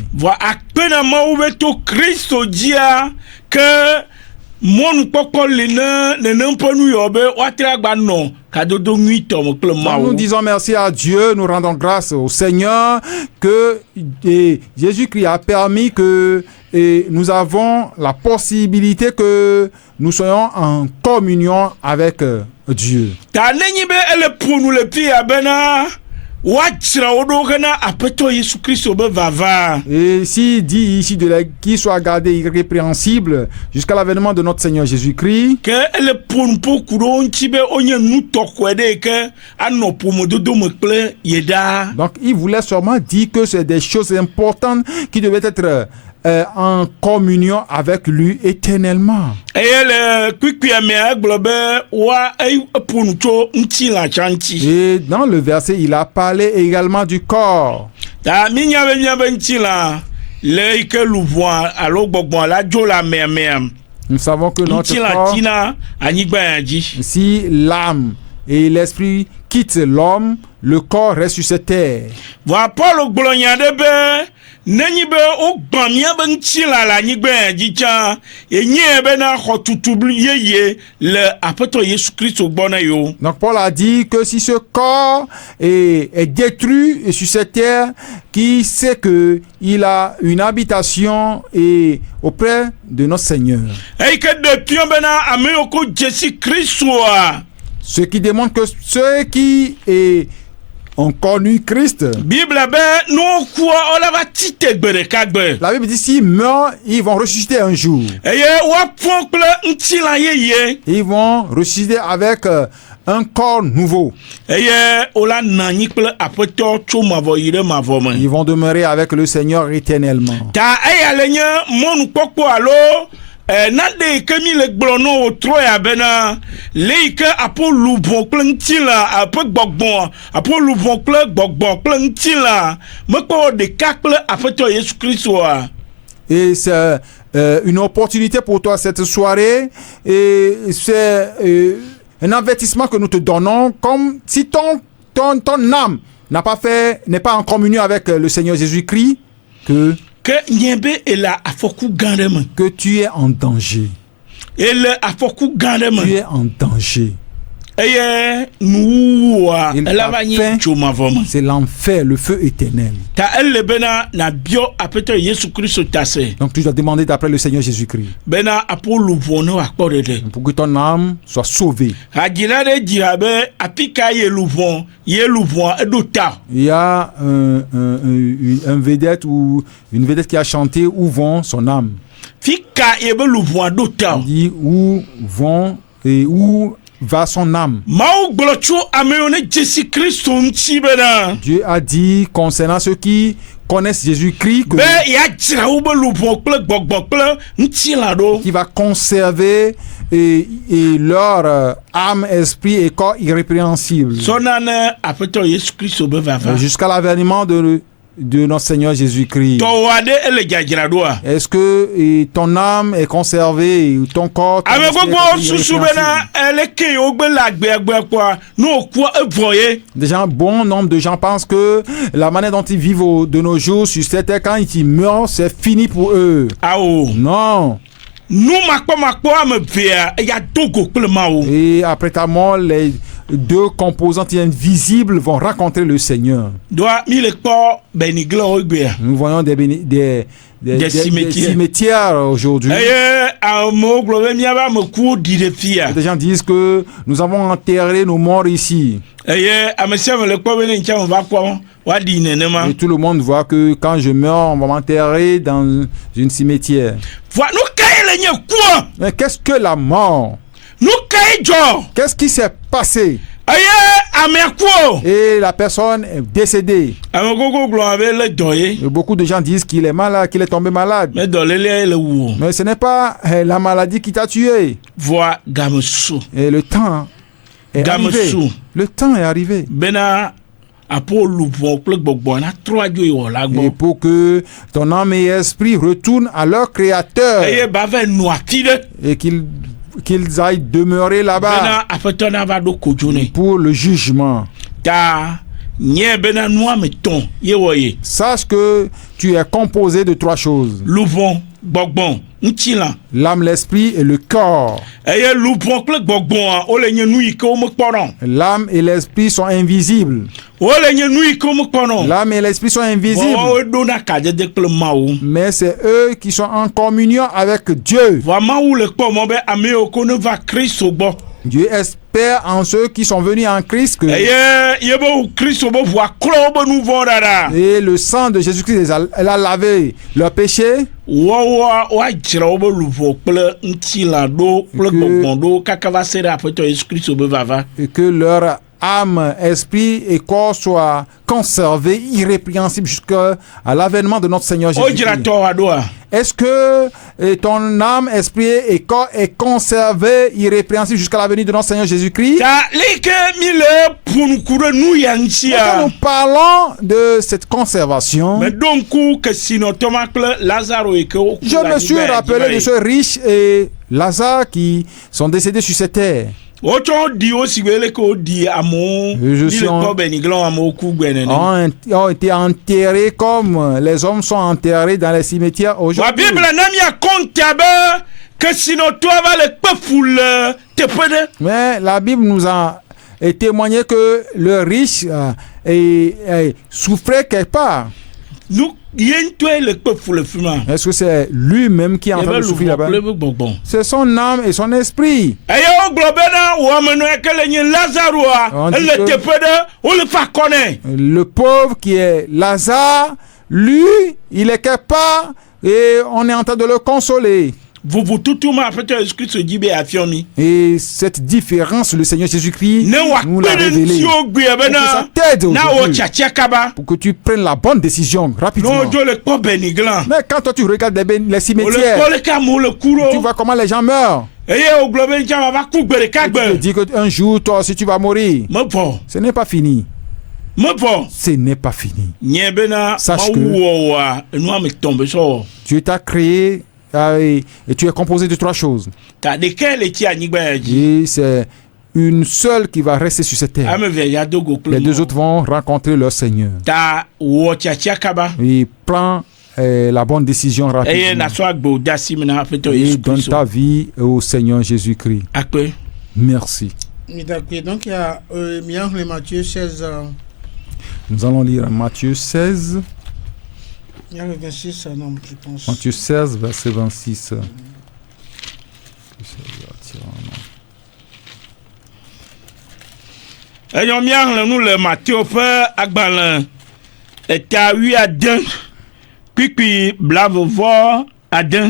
Nous disons merci à Dieu, nous rendons grâce au Seigneur que Jésus-Christ a permis que nous avons la possibilité que nous soyons en communion avec Dieu. Et s'il dit ici qu'il soit gardé irrépréhensible jusqu'à l'avènement de notre Seigneur Jésus-Christ, donc il voulait sûrement dire que c'est des choses importantes qui devaient être en communion avec lui éternellement. Et dans le verset, il a parlé également du corps. Nous savons que notre corps, si l'âme et l'esprit quittent l'homme, le corps reste sur cette terre. Donc Paul a dit que si ce corps est détruit sur cette terre, qui sait que il a une habitation auprès de notre Seigneur. Ce qui démontre que ceux qui ont connu Christ. La Bible dit s'ils meurent, ils vont ressusciter un jour. Ils vont ressusciter avec un corps nouveau. Ils vont demeurer avec le Seigneur éternellement. Nade kemi le gblono otro ya bena leike apo lubon plantila apo gbogbon apo lubon kle gbogbon plantila meko de kakle afeto Jésus Christ wa. Et c'est une opportunité pour toi cette soirée et c'est un avertissement que nous te donnons comme si ton âme n'est pas en communion avec le Seigneur Jésus-Christ que tu es en danger. Tu es en danger. C'est l'enfer, le feu éternel. Donc tu dois demander d'après le Seigneur Jésus-Christ pour que ton âme soit sauvée. Il y a un vedette ou une vedette qui a chanté où vont son âme. Il dit où vont et où va son âme. Maou gbolocho ameone Jésus Christ ntsi bena. Dieu a dit concernant ceux qui connaissent Jésus-Christ Be ya dzra wo be lubon kple gbɔgbɔ kple ntsi la do. qui va conserver et leur âme, esprit et corps irrépréhensible Sonane apeto Jésus Christ be vava. jusqu'à l'avènement de notre Seigneur Jésus-Christ. To wade ele dzadzra doa. Est-ce que ton âme est conservée, ton corps ton Ame esprit gbogbo est susu bena eleke yo gbe la gbe kwa no ku evoye. Déjà, bon nombre de gens pensent que la manière dont ils vivent de nos jours sur cette terre, quand ils meurent, c'est fini pour eux. Awo. Non. Nu makpo ame vea ya dogo kple mawo. Et après ta mort, les deux composantes invisibles vont rencontrer le Seigneur. Doa mi le kpo benigla ogbea. Nous voyons des cimetières aujourd'hui. Eye amo globe mi aba me ku di de fia. Des gens disent que nous avons enterré nos morts ici. Eye amesia me le kpo bene ncha va kwa wa di nenema. Et tout le monde voit que quand je meurs, on va m'enterrer dans une cimetière. Voilà, nous caille le quoi? Mais qu'est-ce que la mort? Nous caille jo. Qu'est-ce qui s'est passé? Eye ame quoi? Et la personne est décédée. Ame gogo glo ave le doye. Et beaucoup de gens disent qu'il est malade, qu'il est tombé malade. Mais dans le wu. Mais ce n'est pas la maladie qui t'a tué. Voix gamesu. Et le temps est arrivé. Le temps est arrivé. Bena apo lupo kple gbogbo na trɔ adzo yi wɔ la Et gbɔ. pour que ton âme et esprit retournent à leur créateur Eye ba va nu afi ɖe. et qu'ils aillent demeurer là-bas Bena aƒetɔ na va ɖo kodzo nɛ. pour le jugement. Ta nye bena nua me tɔn ye wɔ ye. Sache que tu es composé de trois choses: Luvɔ gbɔgbɔn ŋutilã. l'âme, l'esprit et le corps. Eye luvɔ kple gbɔgbɔn wole nye nu yi ke wo mekpɔ ɖɔ. L'âme et l'esprit sont invisibles. Wole nye nu yi ke wo mekpɔ ɖɔ. L'âme et l'esprit sont invisibles. Wɔwo ɖona kadzede kple Mawu. Mais c'est eux qui sont en communion avec Dieu. Vɔ Mawu le kpɔ mɔ be ame yiwo ko ne va Kristo gbɔ. Dieu espère en ceux qui sont venus en Christ que Eye yebe Kristo be ʋua klɔ wobe nu vɔ ɖaɖa. et le sang de Jésus-Christ elle a lavé leurs péchés Wɔwɔ woadzra wobe luvɔ kple ŋutilã ɖo kple gbɔgbɔn ɖo kaka va se ɖe aƒetɔ Yesu Kristo be vava. et que leur âme, esprit et corps soient conservés irrépréhensibles jusqu'à l'avènement de notre Seigneur Wodzra Jésus-Christ. tɔwa ɖoa. Est-ce que ton âme, esprit et corps est conservé irrépréhensible jusqu'à la venue de notre Seigneur Jésus-Christ? Ta leke mi le ƒonuku ɖe nu ya Et quand ŋutia. nous parlons de cette conservation, Me ɖo ŋku kesinɔtɔ ma kple Lazaro yi ke woku je le me suis anyigba ya dzi va rappelé yi. de ce riche et Lazare qui sont décédés sur cette terre. Wotsɔ ɖi wo si gbe leke woɖi amewo Je mi suis le en- kpɔ beniglã amewo ku gbe nene. Ont été enterrés comme les hommes sont enterrés dans les cimetières Wa aujourd'hui. Bible na miakɔntia be kesinɔtɔa va le kpe fu le teƒe ɖe. Mais la Bible nous a témoigné que le riche souffrait quelque part. Nu ye ŋutɔe le kpe fu le fi ma. Est-ce que c'est lui-même qui est en train Ebe de souffrir luvɔ là-bas? kple ebe gbɔgbɔn. C'est son âme et son esprit. Eye wogblɔ bena wò amenɔ ke le nye Lazaroa On dit ele que- teƒe ɖe wole fa kɔ nɛ. Le pauvre qui est Lazare, lui, il est quelque part et on est en train de le consoler. Vuvututu ma aƒetɔ Yesu Kristo dzi be afiɔ mi. Et cette différence, le Seigneur Jésus-Christ Ne nous l'a wakpe ɖe révélé. ŋutiwo gbea Pour que bena ça t'aide na wò aujourd'hui, tsatia kaba. pour que tu prennes la bonne décision Ne rapidement. wodzo le kpɔ beniglã. Mais quand toi tu regardes les Wòle cimetières, kpɔ leke amewo le ku tu ɖo. vois comment les gens meurent. Eye wògblɔ be ŋtsã va ku gbe ɖeka Tu te gbe. dis qu'un jour, toi aussi, tu vas mourir. Mevɔ. Ce n'est pas fini. Mevɔ. Ce n'est pas fini. Nye bena Sache que- Mawu wɔwɔa enua me tɔn be sɔ wɔ. Dieu t'a créé et tu es composé de trois choses. Ta ɖeka le tsi anyigba ya dzi. Et c'est une seule qui va rester sur cette terre. Ame evea ya dogo kple Les deux Mawu. autres vont rencontrer leur Seigneur. Ta wò tsatia kaba. Et prends la bonne décision Eye rapidement. nasɔ agbe wò de asi me na aƒetɔ Et Yesu donne Kristo. ta vie au Seigneur Jésus-Christ. Akpe. Merci. D'accord. Donc il y a Miangle Matthieu 16, Nous allons lire Matthieu 16. il y a le 26, non, je pense. Matthieu 16, verset 26. Eyɔ míaxlẽ nu le Mateo ƒe agbalẽ eta 11 kpikpi blavevɔ ade.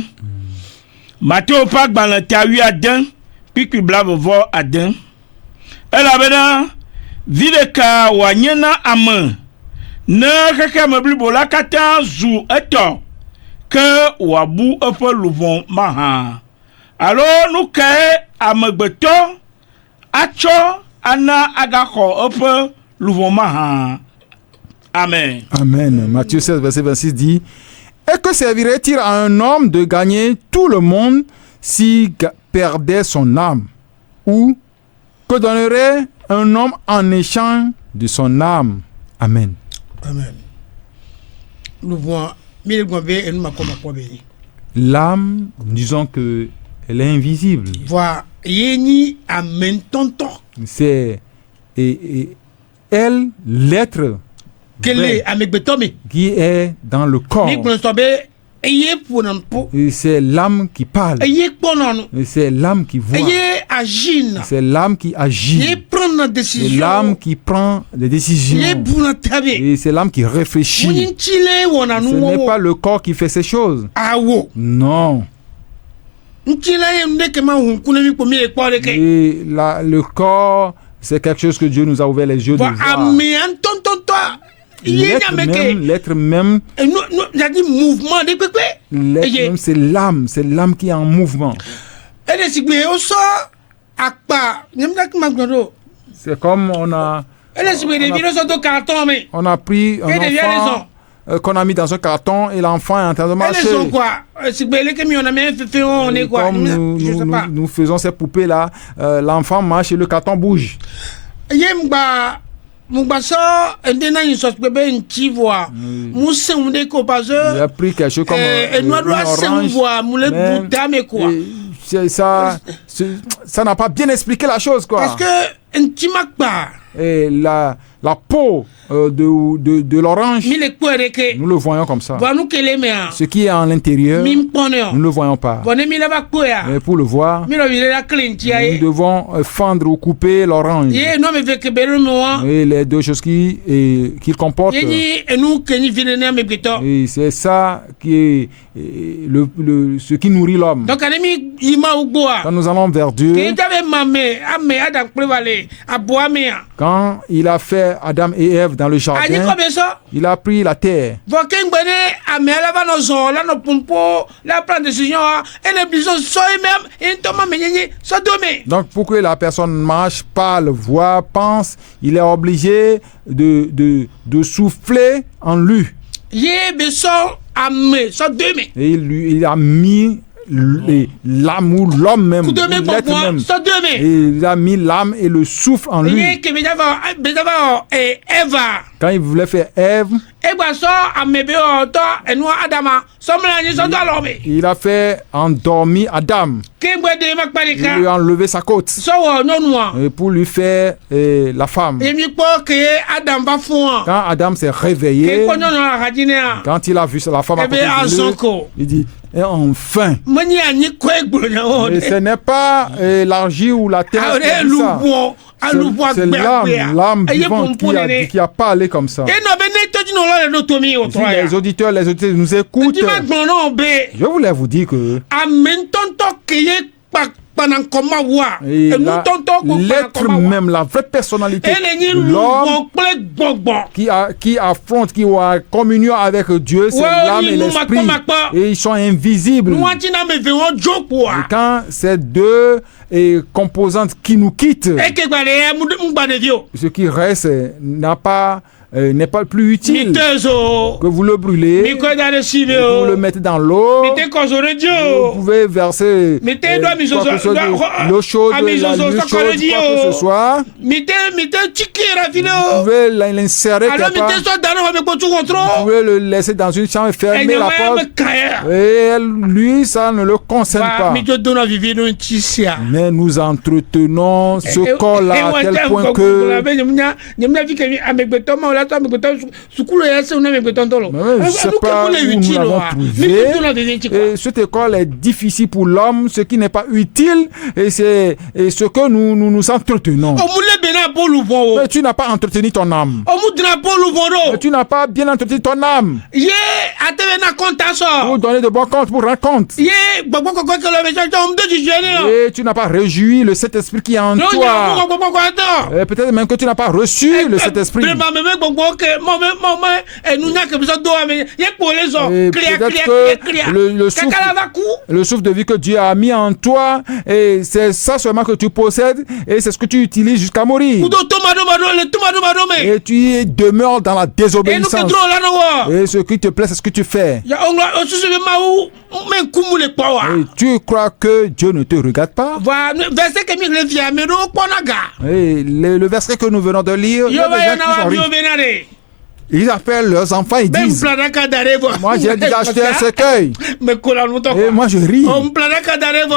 Mateo ƒe agbalẽ eta 11 kpikpi blavevɔ ade. elabena vi ɖeka wòanye na ame ne xexe me blibo la katã zu etɔ ke wòabu eƒe luʋɔ mahã alo nu kae amegbetɔ atsɔ ana agaxɔ eƒe luʋɔ mahã. Amen. Amen. Matthieu 16, verset 26 dit: et que servirait-il à un homme de gagner tout le monde s'il perdait son âme? Ou que donnerait un homme en échange de son âme? Amen. Amen. L'âme, disons que elle est invisible. C'est elle, l'être qui est dans le corps. Et c'est l'âme qui parle. Et c'est l'âme qui voit. C'est l'âme qui agit. C'est l'âme qui prend des décisions. Et c'est l'âme qui réfléchit. Ce n'est pas le corps qui fait ces choses. Non. Et le corps, c'est quelque chose que Dieu nous a ouvert les yeux de voir. L'être même, c'est l'âme qui est en mouvement. C'est comme on a pris un enfant qu'on a mis dans un carton et l'enfant est en train de marcher. Comme nous faisons ces poupées là, l'enfant marche et le carton bouge. Il a pris quelque chose comme une orange. Ça n'a pas bien expliqué la chose, quoi. Parce que et la peau de l'orange, nous le voyons comme ça. Ce qui est en l'intérieur, nous ne le voyons pas. Mais pour le voir, nous devons fendre ou couper l'orange. Et les deux choses qu'il comporte. Et c'est ça qui est ce qui nourrit l'homme. Quand nous allons vers Dieu, quand il a fait Adam et Ève dans le jardin, il a pris la terre. Donc pour que la personne marche, parle, voit, pense, il est obligé de souffler en lui. Et il a mis l'âme ou l'homme même, l'être même. Et il a mis l'âme et le souffle en lui. Quand il voulait faire Ève, il a fait endormir Adam. Il lui a enlevé sa côte et pour lui faire la femme. Quand Adam s'est réveillé, quand il a vu la femme, il dit: et enfin, et ce n'est pas l'argile ou la terre qui dit ça. C'est l'âme vivante qui a parlé comme ça. Si les auditeurs nous écoutent, je voulais vous dire que l'être même, la vraie personnalité, l'homme qui affronte, qui a communion avec Dieu, c'est l'âme et l'esprit. Et ils sont invisibles. Et quand ces deux composantes qui nous quittent, ce qui reste n'est pas plus utile que vous le brûlez, que vous le mettez dans l'eau, vous pouvez verser l'eau chaude, la lumière chaude, quoi que ce soit, vous pouvez l'insérer quelque part, vous pouvez le laisser dans une chambre et fermer la porte, et lui ça ne le concerne pas. Mais nous entretenons ce corps-là à tel point que je ne sais pas où nous l'avons trouvé. Et cette école est difficile pour l'homme, ce qui n'est pas utile, et c'est ce que nous entretenons. Mais tu n'as pas entretenu ton âme. Mais tu n'as pas bien entretenu ton âme. Pour donner de bons comptes, pour rendre compte. Et tu n'as pas réjoui le Saint-Esprit qui est en toi. Et peut-être même que tu n'as pas reçu le Saint-Esprit. Et peut-être que le souffle de vie que Dieu a mis en toi, et c'est ça seulement que tu possèdes, et c'est ce que tu utilises jusqu'à mourir. Et tu demeures dans la désobéissance. Et ce qui te plaît, c'est ce que tu fais. Et tu crois que Dieu ne te regarde pas? Et le verset que nous venons de lire, ils appellent leurs enfants, ils disent: moi j'ai déjà acheté un cercueil. Et moi je ris. Moi j'ai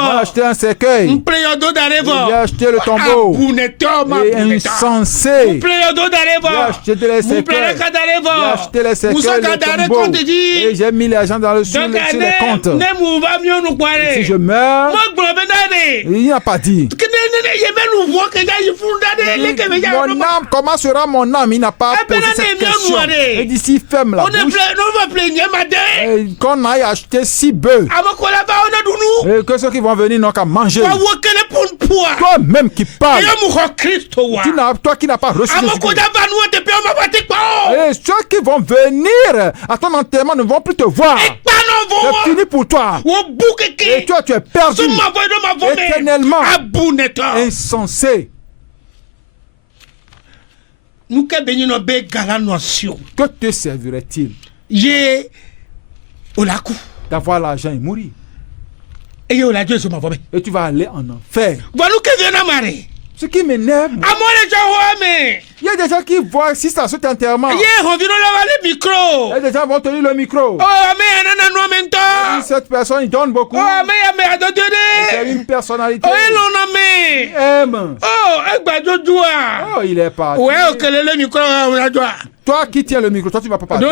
acheté un cercueil. J'ai acheté le tombeau. Et insensé. J'ai acheté les cercueils. J'ai acheté les cercueils, le tombeau. Et j'ai mis l'argent sur les comptes. Et si je meurs, il n'a pas dit. Mon âme, comment sera mon âme? Il n'a pas posé cette question. Et d'ici ferme la bouche. Et qu'on aille acheter 6 bœufs. Et que ceux qui vont venir n'ont qu'à manger. Toi-même qui parles. Toi qui n'as pas reçu. Et ceux qui vont venir à ton enterrement ne vont plus te voir. C'est fini pour toi. Et toi tu es perdu éternellement. Insensé. Que te servirait-il d'avoir l'argent et mourir? Et tu vas aller en enfer. Ce qui m'énerve, il y a des gens qui voient si ça saute enterrement. Et des gens vont tenir le micro. Et cette personne, il donne beaucoup. C'est une personnalité. Il aime. Il est parti. Toi qui tiens le micro, toi tu vas pas parler.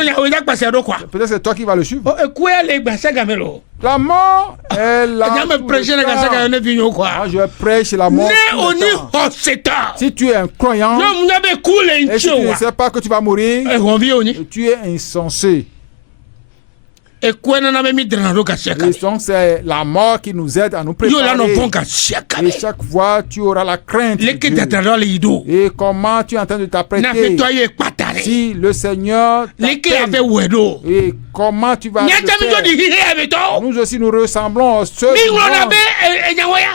Peut-être c'est toi qui vas le suivre. La mort est là. Je prêche la mort. Si tu es un croyant et si tu ne sais pas que tu vas mourir, tu es insensé. Et donc c'est la mort qui nous aide à nous préparer. Et chaque fois tu auras la crainte de Dieu. Et comment tu es en train de t'apprêter si le Seigneur t'appelle. Et comment tu vas le faire. Nous aussi nous ressemblons à ceux du monde.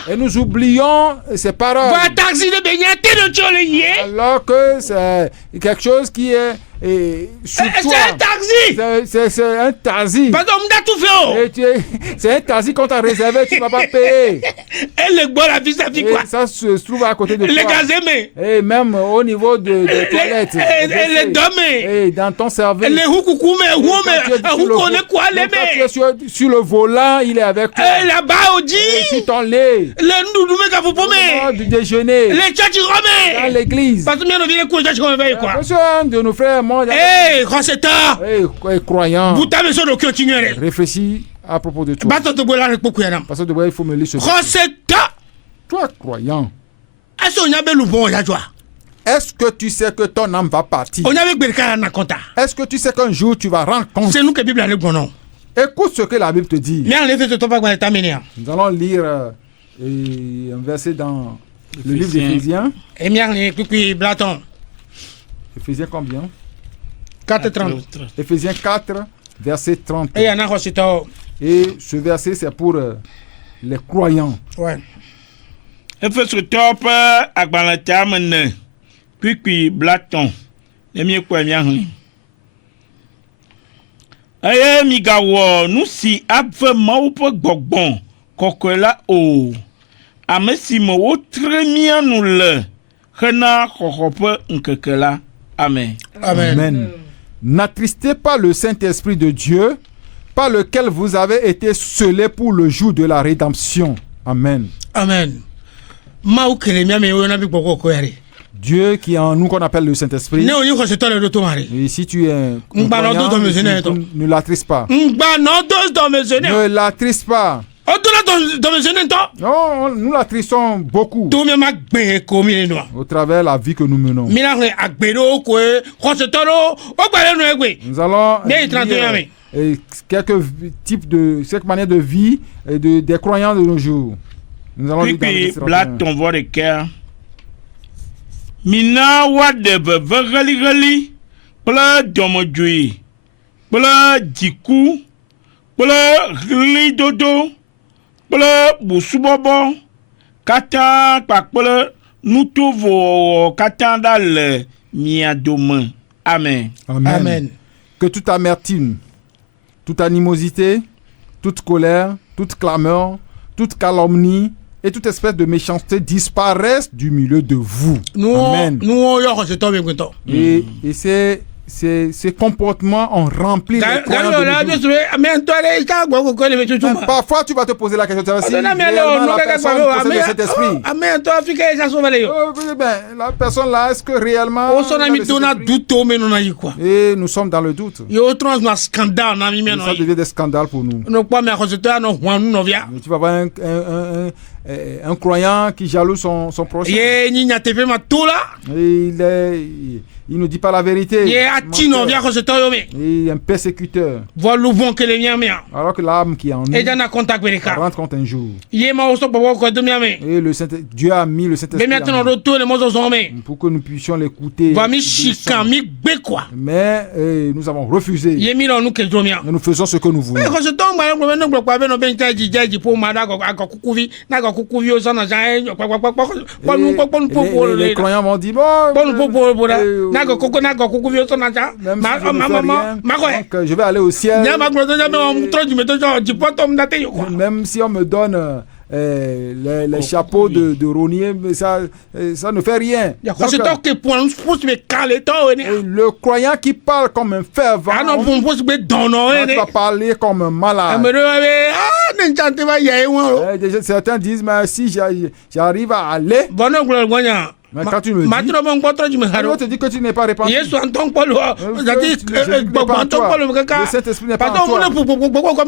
Et nous oublions ces paroles. Alors que c'est quelque chose qui est sur toi. C'est un taxi. C'est un taxi qu'on t'a réservé, tu ne vas pas payer. Et ça se trouve à côté de toi. Et même au niveau des toilettes. Et dans ton cerveau. Quand tu es sur le volant, il est avec toi. Et sur ton lit. Du déjeuner. Dans l'église. Besoin de nos frères. Croyant. Réfléchis à propos de toi. Parce que il faut me lire ce toi croyant. Est-ce que tu sais que ton âme va partir? Est-ce que tu sais qu'un jour tu vas rendre compte? Écoute ce que la Bible te dit. Nous allons lire un verset dans le livre d'Éphésiens. Éphésiens combien? 4:30. Éphésiens 4, verset 30. Et ce verset, c'est pour les croyants. Ouais. Éphésiens 4, puis Blaton. Les mieux croyants. Aye migawo nous si ave maupe gogbon kokola o. Amesimo o tremia nous le. Hena kokope nkekela. Amen. Amen. N'attristez pas le Saint-Esprit de Dieu, par lequel vous avez été scellés pour le jour de la rédemption. Amen. Amen. Dieu qui est en nous qu'on appelle le Saint-Esprit. Et si tu es un croyant, ne l'attriste pas. Ne l'attriste pas. Non, nous la tristons beaucoup au travers de la vie que nous menons. Nous allons lire, quelques types de cette manière de vie et des croyants de nos jours. Nous allons lire ton voix de cœur. Mina wadebe vegali pla domojui pla diku pla lidodo pla busubobo kata pakpla nutovo kata dal miadome. Amen. Amen. Que toute amertume, toute animosité, toute colère, toute clameur, toute calomnie et toute espèce de méchanceté disparaissent du milieu de vous. Amen. Et ces comportements ont rempli les croyants de parfois tu vas te poser la question, tu vas dire, la personne là, est-ce que réellement et nous sommes dans le doute. Ça devient des scandales pour nous. Mais tu vas voir un croyant qui jalouse son prochain. Il ne dit pas la vérité. Il est un persécuteur. Alors que l'âme qui est en nous rentre compte un jour. Et Dieu a mis le Saint-Esprit pour que nous puissions l'écouter. Mais nous avons refusé. Et nous faisons ce que nous voulons. Les croyants m'ont dit donc, je vais aller au ciel. Même si on me donne les chapeaux de rognier, ça ne fait rien. Donc, le croyant qui parle comme un fervent va parler comme un malade. Certains disent, mais si j'arrive à aller, mais quand tu me dis, on te dit que tu n'es pas répandu. Le Saint-Esprit n'est pas en toi.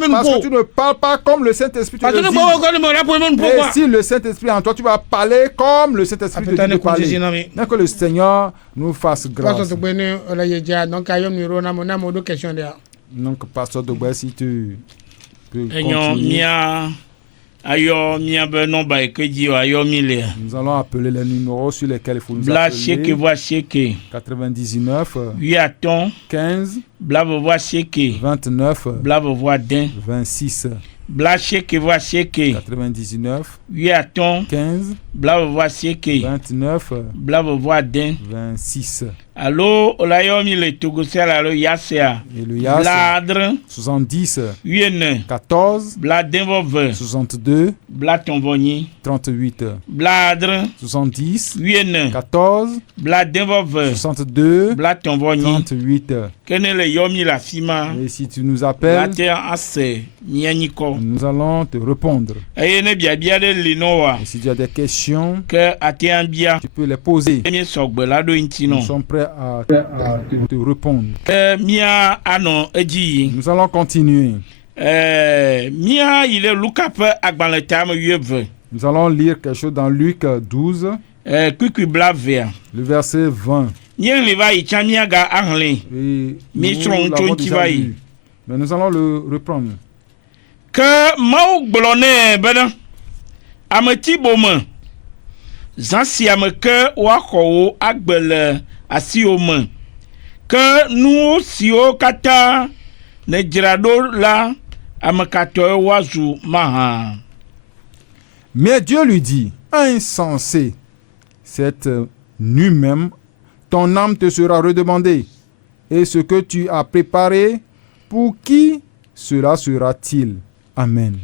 Parce que tu ne parles pas comme le Saint-Esprit te le dit. Et si le Saint-Esprit est en toi, tu vas parler comme le Saint-Esprit te dit de parler. Donc que le Seigneur nous fasse grâce. Donc, Pasteur Dogba, si tu peux continuer. Nous allons appeler les numéros sur lesquels il faut nous appeler. 99 15 29 26 99 15 29 26. Allo olayomi le togosiala alo yasea et le yasea bladre 70 8 14 bladembo 62 blatonvoni 38 bladre 70 8 14 bladembo 62 blatonvoni 38. kenele yomi la fima. Et si tu nous appelles, nous allons te répondre. Et si tu as des questions, tu peux les poser. Nous sommes prêts à te répondre. Nous allons continuer. Nous allons lire quelque chose dans Luc 12, le verset 20. Et nous l'avons déjà lu. Mais nous allons le reprendre. Que Mao Blonné Bena Ameti Boma Zansiame que Wako Agbele Asiome que nous sio kata Nejrado la Amakato Wazu Maha. Mais Dieu lui dit, insensé, cette nuit même, ton âme te sera redemandée. Et ce que tu as préparé, pour qui cela sera-t-il? Amen.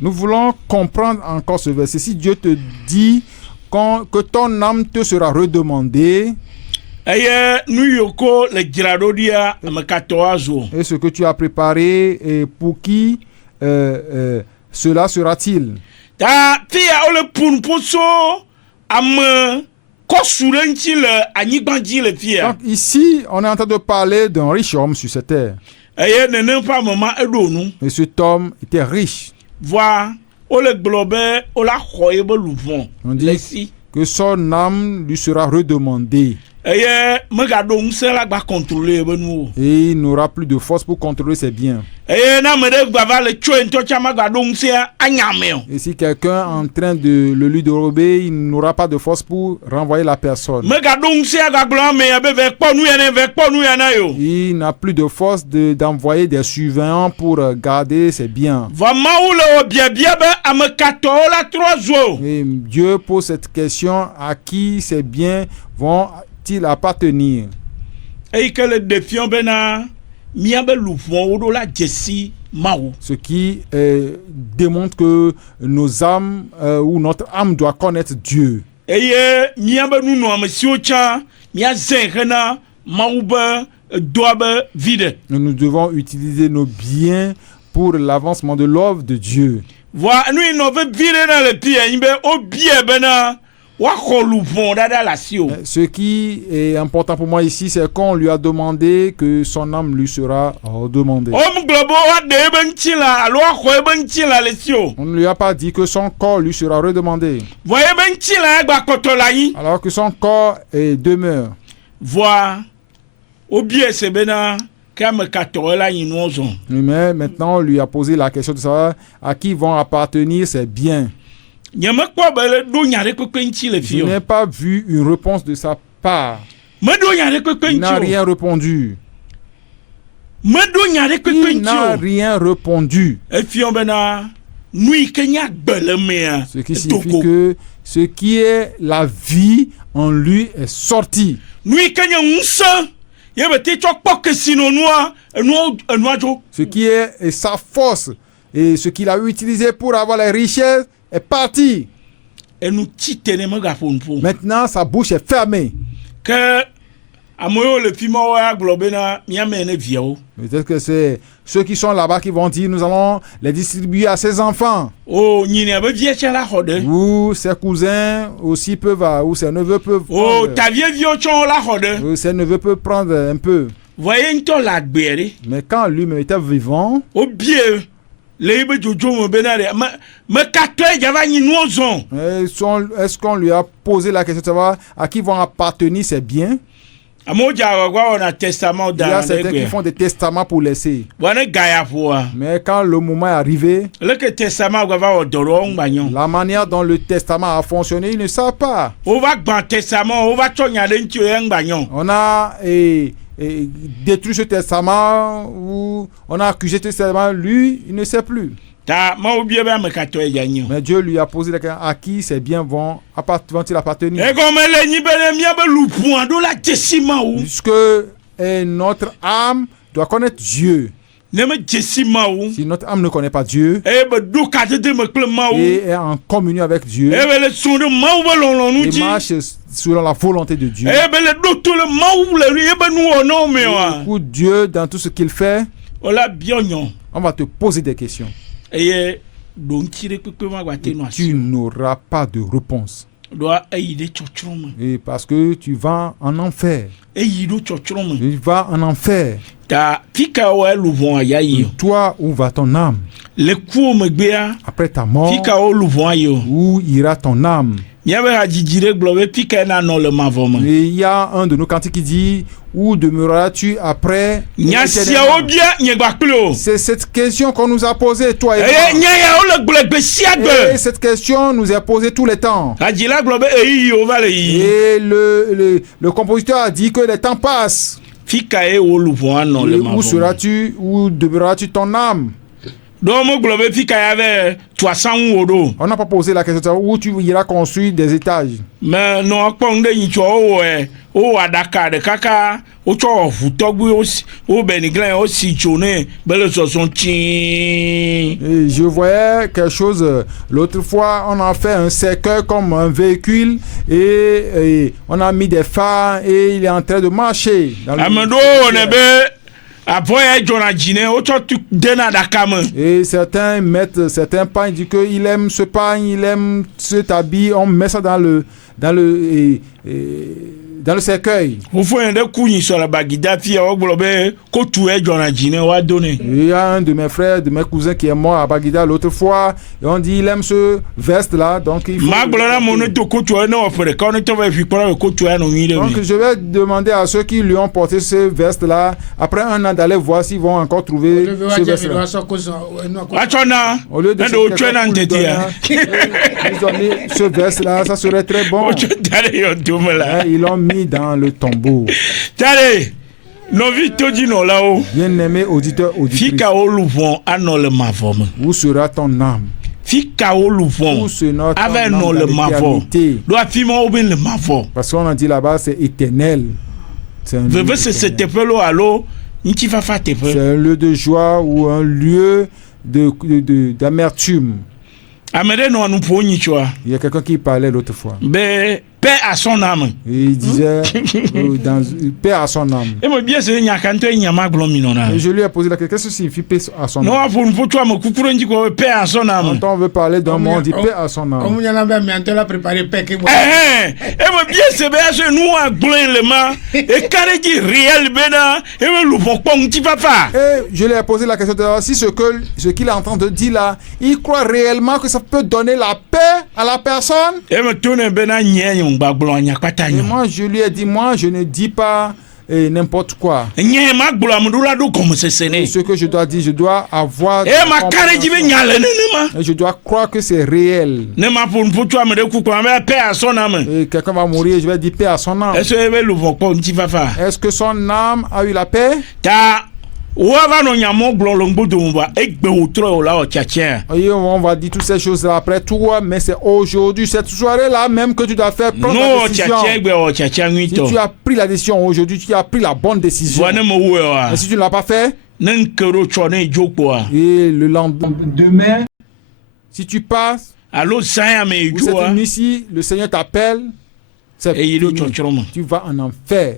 Nous voulons comprendre encore ce verset. Si Dieu te dit que ton âme te sera redemandée, et ce que tu as préparé, et pour qui cela sera-t-il? kɔ su ɖe ŋuti le anyigba dzi le fia. Donc ici, on est en train de parler d'un riche homme sur cette terre. Eye nene ƒe amema eɖo nu. Et cet homme était riche. Voa wole gblɔ be wola xɔ ye be luvɔ On le dit si. que son âme lui sera redemandée. Eye megaɖo ŋusẽ la gba contrôler ye be nuwo. Et il n'aura plus de force pour contrôler ses biens. Eye ne ame ɖe gba va le tsoe ŋutɔ tsa megaɖo ŋusẽ anyame o. Et si quelqu'un est en train de le lui dérober, il n'aura pas de force pour renvoyer la personne. Megaɖo ŋusẽ agagblɔ ame ya be ve kpɔ nu ya ne ve kpɔ nu ya na yo. Il n'a plus de force d'envoyer des surveillants pour garder ses biens. Vɔ Mawu le wɔ biabia be ame katɔwo la trɔ zu o. Et Dieu pose cette question, à qui ces biens vont-ils appartenir? Eyi ke le ɖefiɔ bena míabe luvɔwo ɖo la dzesi Mawu. Ce qui démontre que nos âmes ou notre âme doit connaître Dieu. Eye míabe nunɔamesiwo tsã míazẽ hena Mawu be doa be vi ɖe. Nous devons utiliser nos biens pour l'avancement de l'œuvre de Dieu. Vɔa nu yi nɔ ve vi ɖe na le pia yi be wobie bena woaxɔ luvɔ ɖaɖa le asi o. Ce qui est important pour moi ici, c'est qu'on lui a demandé que son âme lui sera redemandée. Womgblɔ be woaɖe ebe ŋutilã alo woaxɔ ebe ŋutilã le si o. On ne lui a pas dit que son corps lui sera redemandé, Vɔ ebe ŋutilã gba kɔtɔ le anyi. alors que son corps demeure. Vɔa wobie se bena ke ame katɔwo la yi nuwo zɔ. Mais maintenant, on lui a posé la question de savoir à qui vont appartenir ses biens. Nyemekpɔ be le ɖo nya ɖe kpekpe ŋuti le Je fi o. n'ai pas vu une réponse de sa part. Meɖo nya ɖe kpekpe Il n'a ŋuti o. rien répondu. Meɖo nya ɖe kpekpe Il n'a ŋuti o. rien répondu. Efiɔ bena nu yi ke nye agbe le mea Ce qui signifie etoko. que ce qui est la vie en lui est sorti. Nu yi ke nye ŋusẽ ye be te tsɔ kpɔ kesinɔnua enua dzo. Ce qui est sa force et ce qu'il a utilisé pour avoir les richesses est parti. Enu tsi te ne megaƒo nu ƒo. Maintenant, sa bouche est fermée. Ke ame yiwo le fi ma wo agblɔ bena míame ne viawo. Peut-être que c'est ceux qui sont là-bas qui vont dire nous allons les distribuer à ses enfants. O nyinia be vie tsɛ la xɔ ɖe. Ou ses cousins aussi peuvent, ou ses neveux peuvent O prendre. tavieviwo tsɔ la xɔ ɖe. Ou ses neveux peuvent prendre un peu. Vɔ ye ŋutɔ le agbea ɖe. Mais quand lui-même était vivant, Wobie le yi be dzodzo me bena ɖe me katɔe dzava nyi nuwo zɔ. est-ce qu'on lui a posé la question de savoir à qui vont appartenir ses biens? Amewo dze agbagba wɔna testament Il y a da ɖe certains qui gbea. font des testaments pour laisser. Vɔ ne ga ya ƒoa. Mais quand le moment est arrivé, Leke testament gba va wɔ dɔ ɖe wo ŋu gba nyɔ. la manière dont le testament a fonctionné, ils ne savent pas. Wova gbã testament wova tsɔ nya ɖe ŋuti ye ŋu gba nyɔ. On a détruit ce testament ou on a accusé ce testament. Lui, il ne sait plus. Ta Mawu bie be ame katɔe dza nyi o. Mais Dieu lui a posé la question à qui ces biens vont-ils appartenir? Egɔme le nyi be ne míabe luƒoa ɖo la dzesi Mawu. Puisque notre âme doit connaître Dieu. Ne me dzesi Mawu. Si notre âme ne connaît pas Dieu Eye be ɖo kadede me kple Mawu. et est en communion avec Dieu, Eye be le sɔ̃ ɖe Mawu be lɔlɔ̃nu et dzi. marche selon la volonté de Dieu, Eye be le ɖo to le Mawu le yebe nuwɔnawo me wa. écoute Dieu dans tout ce qu'il fait, Wola biɔ nyɔ. on va te poser des questions. Eye ɖo ŋuti ɖe kpekpe ma gba te Et nu asi. tu n'auras pas de réponse. Ɖoa eyi ɖe tsɔtsrɔ̃ me. Et parce que tu vas en enfer. Eyi ɖo tsɔtsrɔ̃ me. Tu vas en enfer. Ta fi ka wo luvɔa ya yi Et o. toi, où va ton âme? Le kuwo megbea. Après ta mort, Fi ka wo luvɔa yi o. où ira ton âme? Míabe hadzidzi ɖe gblɔ be fi ka na nɔ le mavɔ me. Et il y a un de nos cantiques qui dit, où demeureras-tu après Nya siawo éternellement? bia nye gba kple o. C'est cette question qu'on nous a posée, toi et Eye moi. nya yawo le gblɔ gbe sia Et gbe. cette question nous est posée tout le temps. Hadzila gblɔ be eyiyi wo va le yiyi. Et le compositeur a dit que les temps passent. Fi ka ye wo luvɔa nɔ Et le où mavɔ me. seras-tu, où demeureras-tu ton âme? Dɔw me gblɔ be fi ka ya be tuasanwu wo ɖo. On n'a pas posé la question de savoir où tu iras construire des étages. Me nɔ kpɔ nu ɖe nyitsɔ wowɔe wowɔ aɖaka ɖeka ka wotsɔ wɔ ʋu tɔgbuiwo wo beniglã wo si dzo nɛ be le zɔzɔm tii. Et je voyais quelque chose, l'autre fois, on a fait un cercueil comme un véhicule et on a mis des phares et il est en train de marcher. Dans le Ame ɖewo wɔnɛ be Après Jonah Jine, autant tu dena dakame. Et certains mettent certains pains, ils disent qu'il aime ce pain, il aime cet habit, on met ça dans le cercueil. Vous faites un coup sur la bagida, puis on globe, quand tu es Jonah Jine, on va donner. Il y a un de mes frères, de mes cousins qui est mort à Bagida l'autre fois, et on dit il aime ce veste là, donc il faut. Donc je vais demander à ceux qui lui ont porté ce veste là, après un an d'aller voir s'ils vont encore trouver ce veste là. Au lieu de donner ce veste là, ça serait très bon. Ils l'ont mis dans le tombeau. Bien-aimé auditeur, auditrice, où sera ton âme? Où sera ton âme dans l'éternité? Parce qu'on a dit là-bas, c'est éternel. C'est un lieu de joie ou un lieu d'amertume. Il y a quelqu'un qui parlait l'autre fois. Paix à son âme. Et il disait paix à son âme. Et je lui ai posé la question, qu'est-ce que signifie paix à son âme? Quand on veut parler d'un monde, on dit paix à son âme. Et je lui ai posé la question de si ce qu'il est en train de dire là, il croit réellement que ça peut donner la paix à la personne. Et moi je lui ai dit, moi je ne dis pas n'importe quoi. Et ce que je dois dire, je dois avoir et je dois croire que c'est réel. Et quelqu'un va mourir, je vais dire paix à son âme. Est-ce que son âme a eu la paix? Et on va dire toutes ces choses là après toi, mais c'est aujourd'hui, cette soirée là même que tu dois faire prendre la décision. Si tu as pris la décision aujourd'hui, tu as pris la bonne décision. Et si tu ne l'as pas fait, et le lendemain, si tu passes ou cette nuit, si le Seigneur t'appelle, c'est fini. Tu vas en enfer.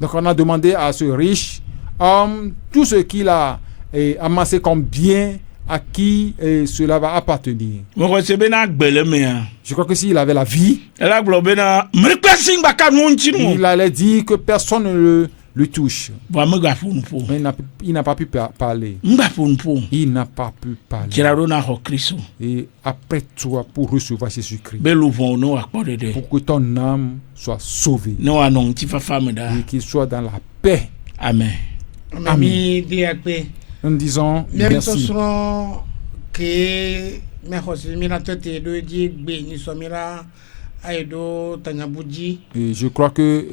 Donc on a demandé à ce riche homme tout ce qu'il a amassé comme bien, à qui cela va appartenir. Je crois que s'il avait la vie, il allait dire que personne ne le touche. Mais il n'a pas pu parler. Il n'a pas pu parler. Et après toi, pour recevoir Jésus-Christ, pour que ton âme soit sauvée et qu'il soit dans la paix. Amen. Amen. Nous disons merci. Et je crois que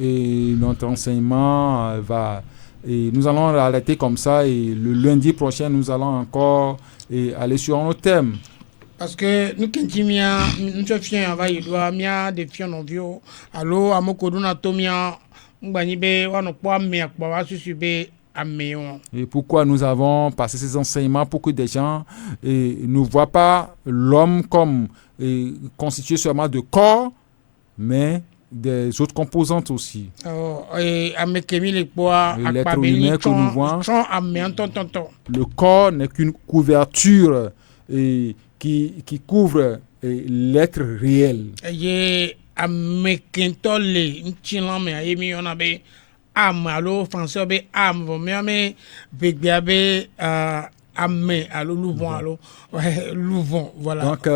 notre enseignement nous allons l'arrêter comme ça, et le lundi prochain nous allons encore aller sur nos thèmes. Parce que nous et pourquoi nous avons passé ces enseignements? Pour que des gens ne voient pas l'homme comme constitué seulement de corps, mais des autres composantes aussi. L'être humain que nous voyons, le corps n'est qu'une couverture qui couvre l'être réel. Voilà. Donc,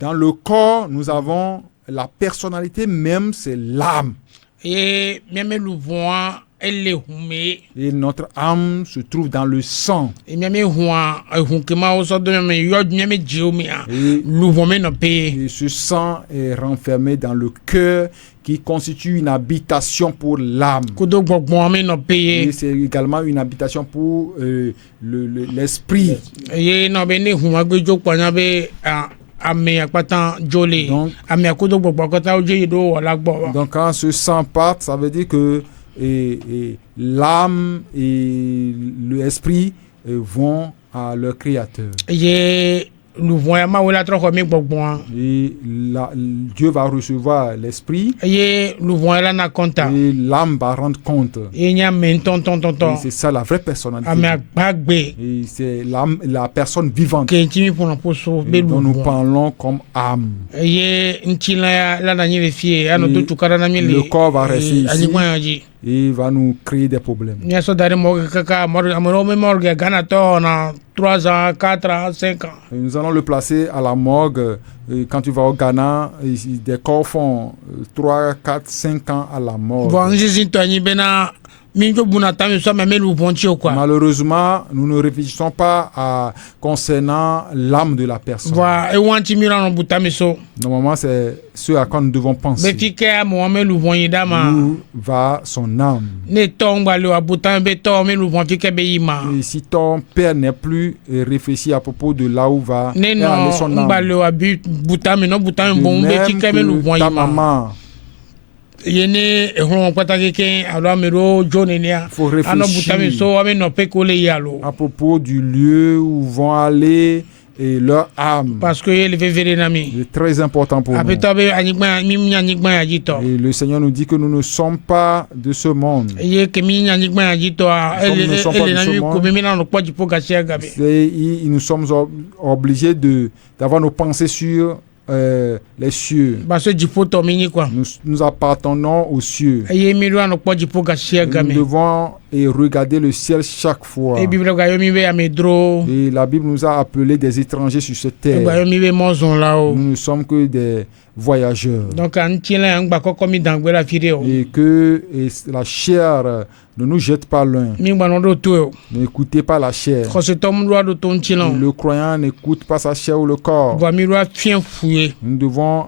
dans le corps, nous avons la personnalité même, c'est l'âme. Et notre âme se trouve dans le sang. Et ce sang est renfermé dans le cœur, qui constitue une habitation pour l'âme. Et c'est également une habitation pour l'esprit. Donc quand ce sang part, ça veut dire que l'âme et l'esprit vont à leur créateur. nous voyons ma wala trop comme bon. Et Dieu va recevoir l'esprit. Et nous voyons là na compta. Et l'âme va rendre compte. Et il y a ton. Et c'est ça la vraie personnalité. Et c'est la personne vivante dont nous parlons comme âme. Et le corps va rester ici et va nous créer des problèmes. 3 ans, 4 ans, 5 ans. Et nous allons le placer à la morgue. Et quand tu vas au Ghana, des corps font 3, 4, 5 ans à la morgue. Malheureusement, nous ne réfléchissons pas concernant l'âme de la personne. Normalement, c'est ce à quoi nous devons penser. Où va son âme? Et si ton père n'est plus réfléchi à propos de là où va aller son âme, ta maman, il faut réfléchir à propos du lieu où vont aller et leur âme. Parce que c'est très important pour nous. Et le Seigneur nous dit que nous ne sommes pas de ce monde. Comme nous ne sommes pas de ce monde, nous sommes obligés d'avoir nos pensées sur les cieux. Nous appartenons aux cieux. Nous devons regarder le ciel chaque fois. Et la Bible nous a appelés des étrangers sur cette terre. Nous ne sommes que des voyageurs. Et que la chair ne nous jette pas loin. N'écoutez pas la chair. Le croyant n'écoute pas sa chair ou le corps. Nous devons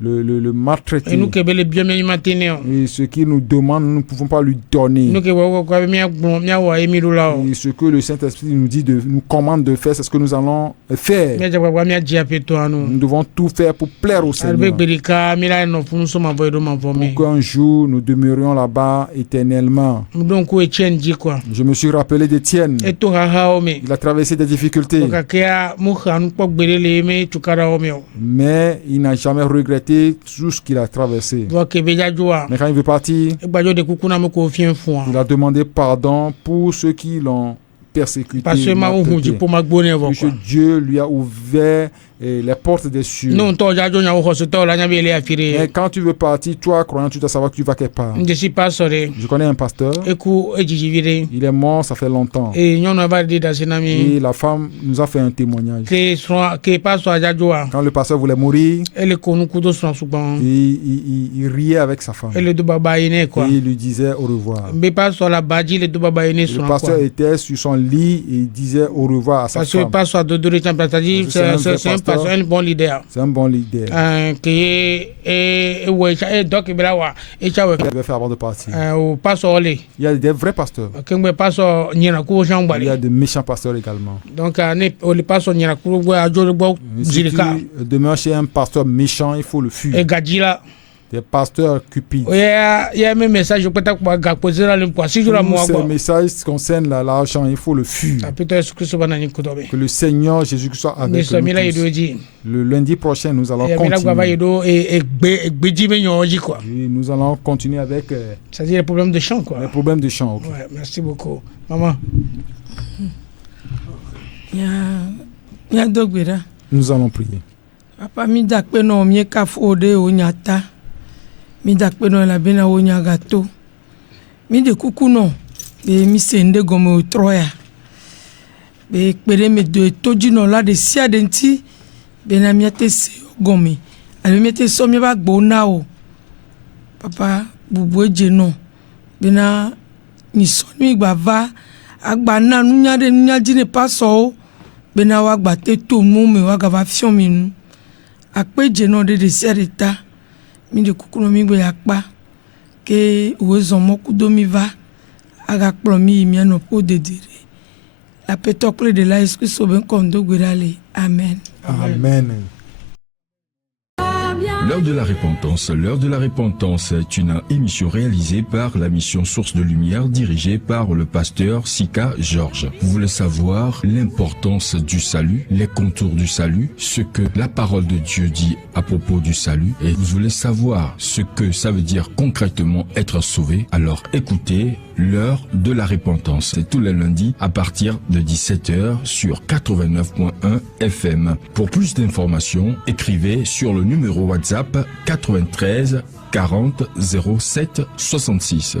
le maltraiter. Et ce qu'il nous demande, nous ne pouvons pas lui donner. Et ce que le Saint-Esprit nous dit, nous commande de faire, c'est ce que nous allons faire. Nous devons tout faire pour plaire au Seigneur. Pour qu'un jour nous demeurions là-bas éternellement. Je me suis rappelé d'Étienne. Il a traversé des difficultés. Mais il n'a jamais regretté tout ce qu'il a traversé. Mais quand il veut partir, il a demandé pardon pour ceux qui l'ont persécuté. Parce que Dieu lui a ouvert les portes des cieux. Mais quand tu veux partir, toi, croyant, tu dois savoir que tu vas quelque part. Je connais un pasteur. Il est mort, ça fait longtemps. Et la femme nous a fait un témoignage. Quand le pasteur voulait mourir, il riait avec sa femme. Et il lui disait au revoir. Le pasteur était sur son lit et il disait au revoir à sa femme. C'est un bon leader. C'est un bon leader. Il devait faire avant de partir. Il y a des vrais pasteurs. Il y a des méchants pasteurs également. Donc, si tu demeures chez un pasteur méchant, il faut le fuir. Des pasteurs cupides. Tous ces messages concernent l'argent, il faut le fuir. Que le Seigneur Jésus-Christ soit avec nous tous. Le lundi prochain, nous allons continuer. Et nous allons continuer avec les problèmes de chant. Les problèmes de chant. Okay. Ouais, merci beaucoup. Maman. Nous allons prier. Papa, mi dakpe no mi kafode o nyata. Mi dakpe no la bena o nyagato. Mi de kukuno be mi sende gomo o troya. Be kpere me de toji no la de sia denti be na mi ate se gomi. Ale mi ate so mi ba gbo na o. Papa bubu eje no be na ni so mi gba va agba na nunya de nunya jine paso o be na wa gba te to mu mi wa ga va fion mi nu. Akpe je no de serita mi de kukuno mi gbe akpa ke o zo mo kudo mi va aga kplo mi mi no po dedire la petokle de la esprit so ben kondo gwerale amen. Amen. L'heure de la repentance. L'heure de la repentance est une émission réalisée par la mission Source de Lumière dirigée par le pasteur Sika Georges. Vous voulez savoir l'importance du salut, les contours du salut, ce que la parole de Dieu dit à propos du salut, et vous voulez savoir ce que ça veut dire concrètement être sauvé, alors écoutez l'heure de la repentance. C'est tous les lundis à partir de 17h sur 89.1 FM. Pour plus d'informations, écrivez sur le numéro WhatsApp 93 40 07 66.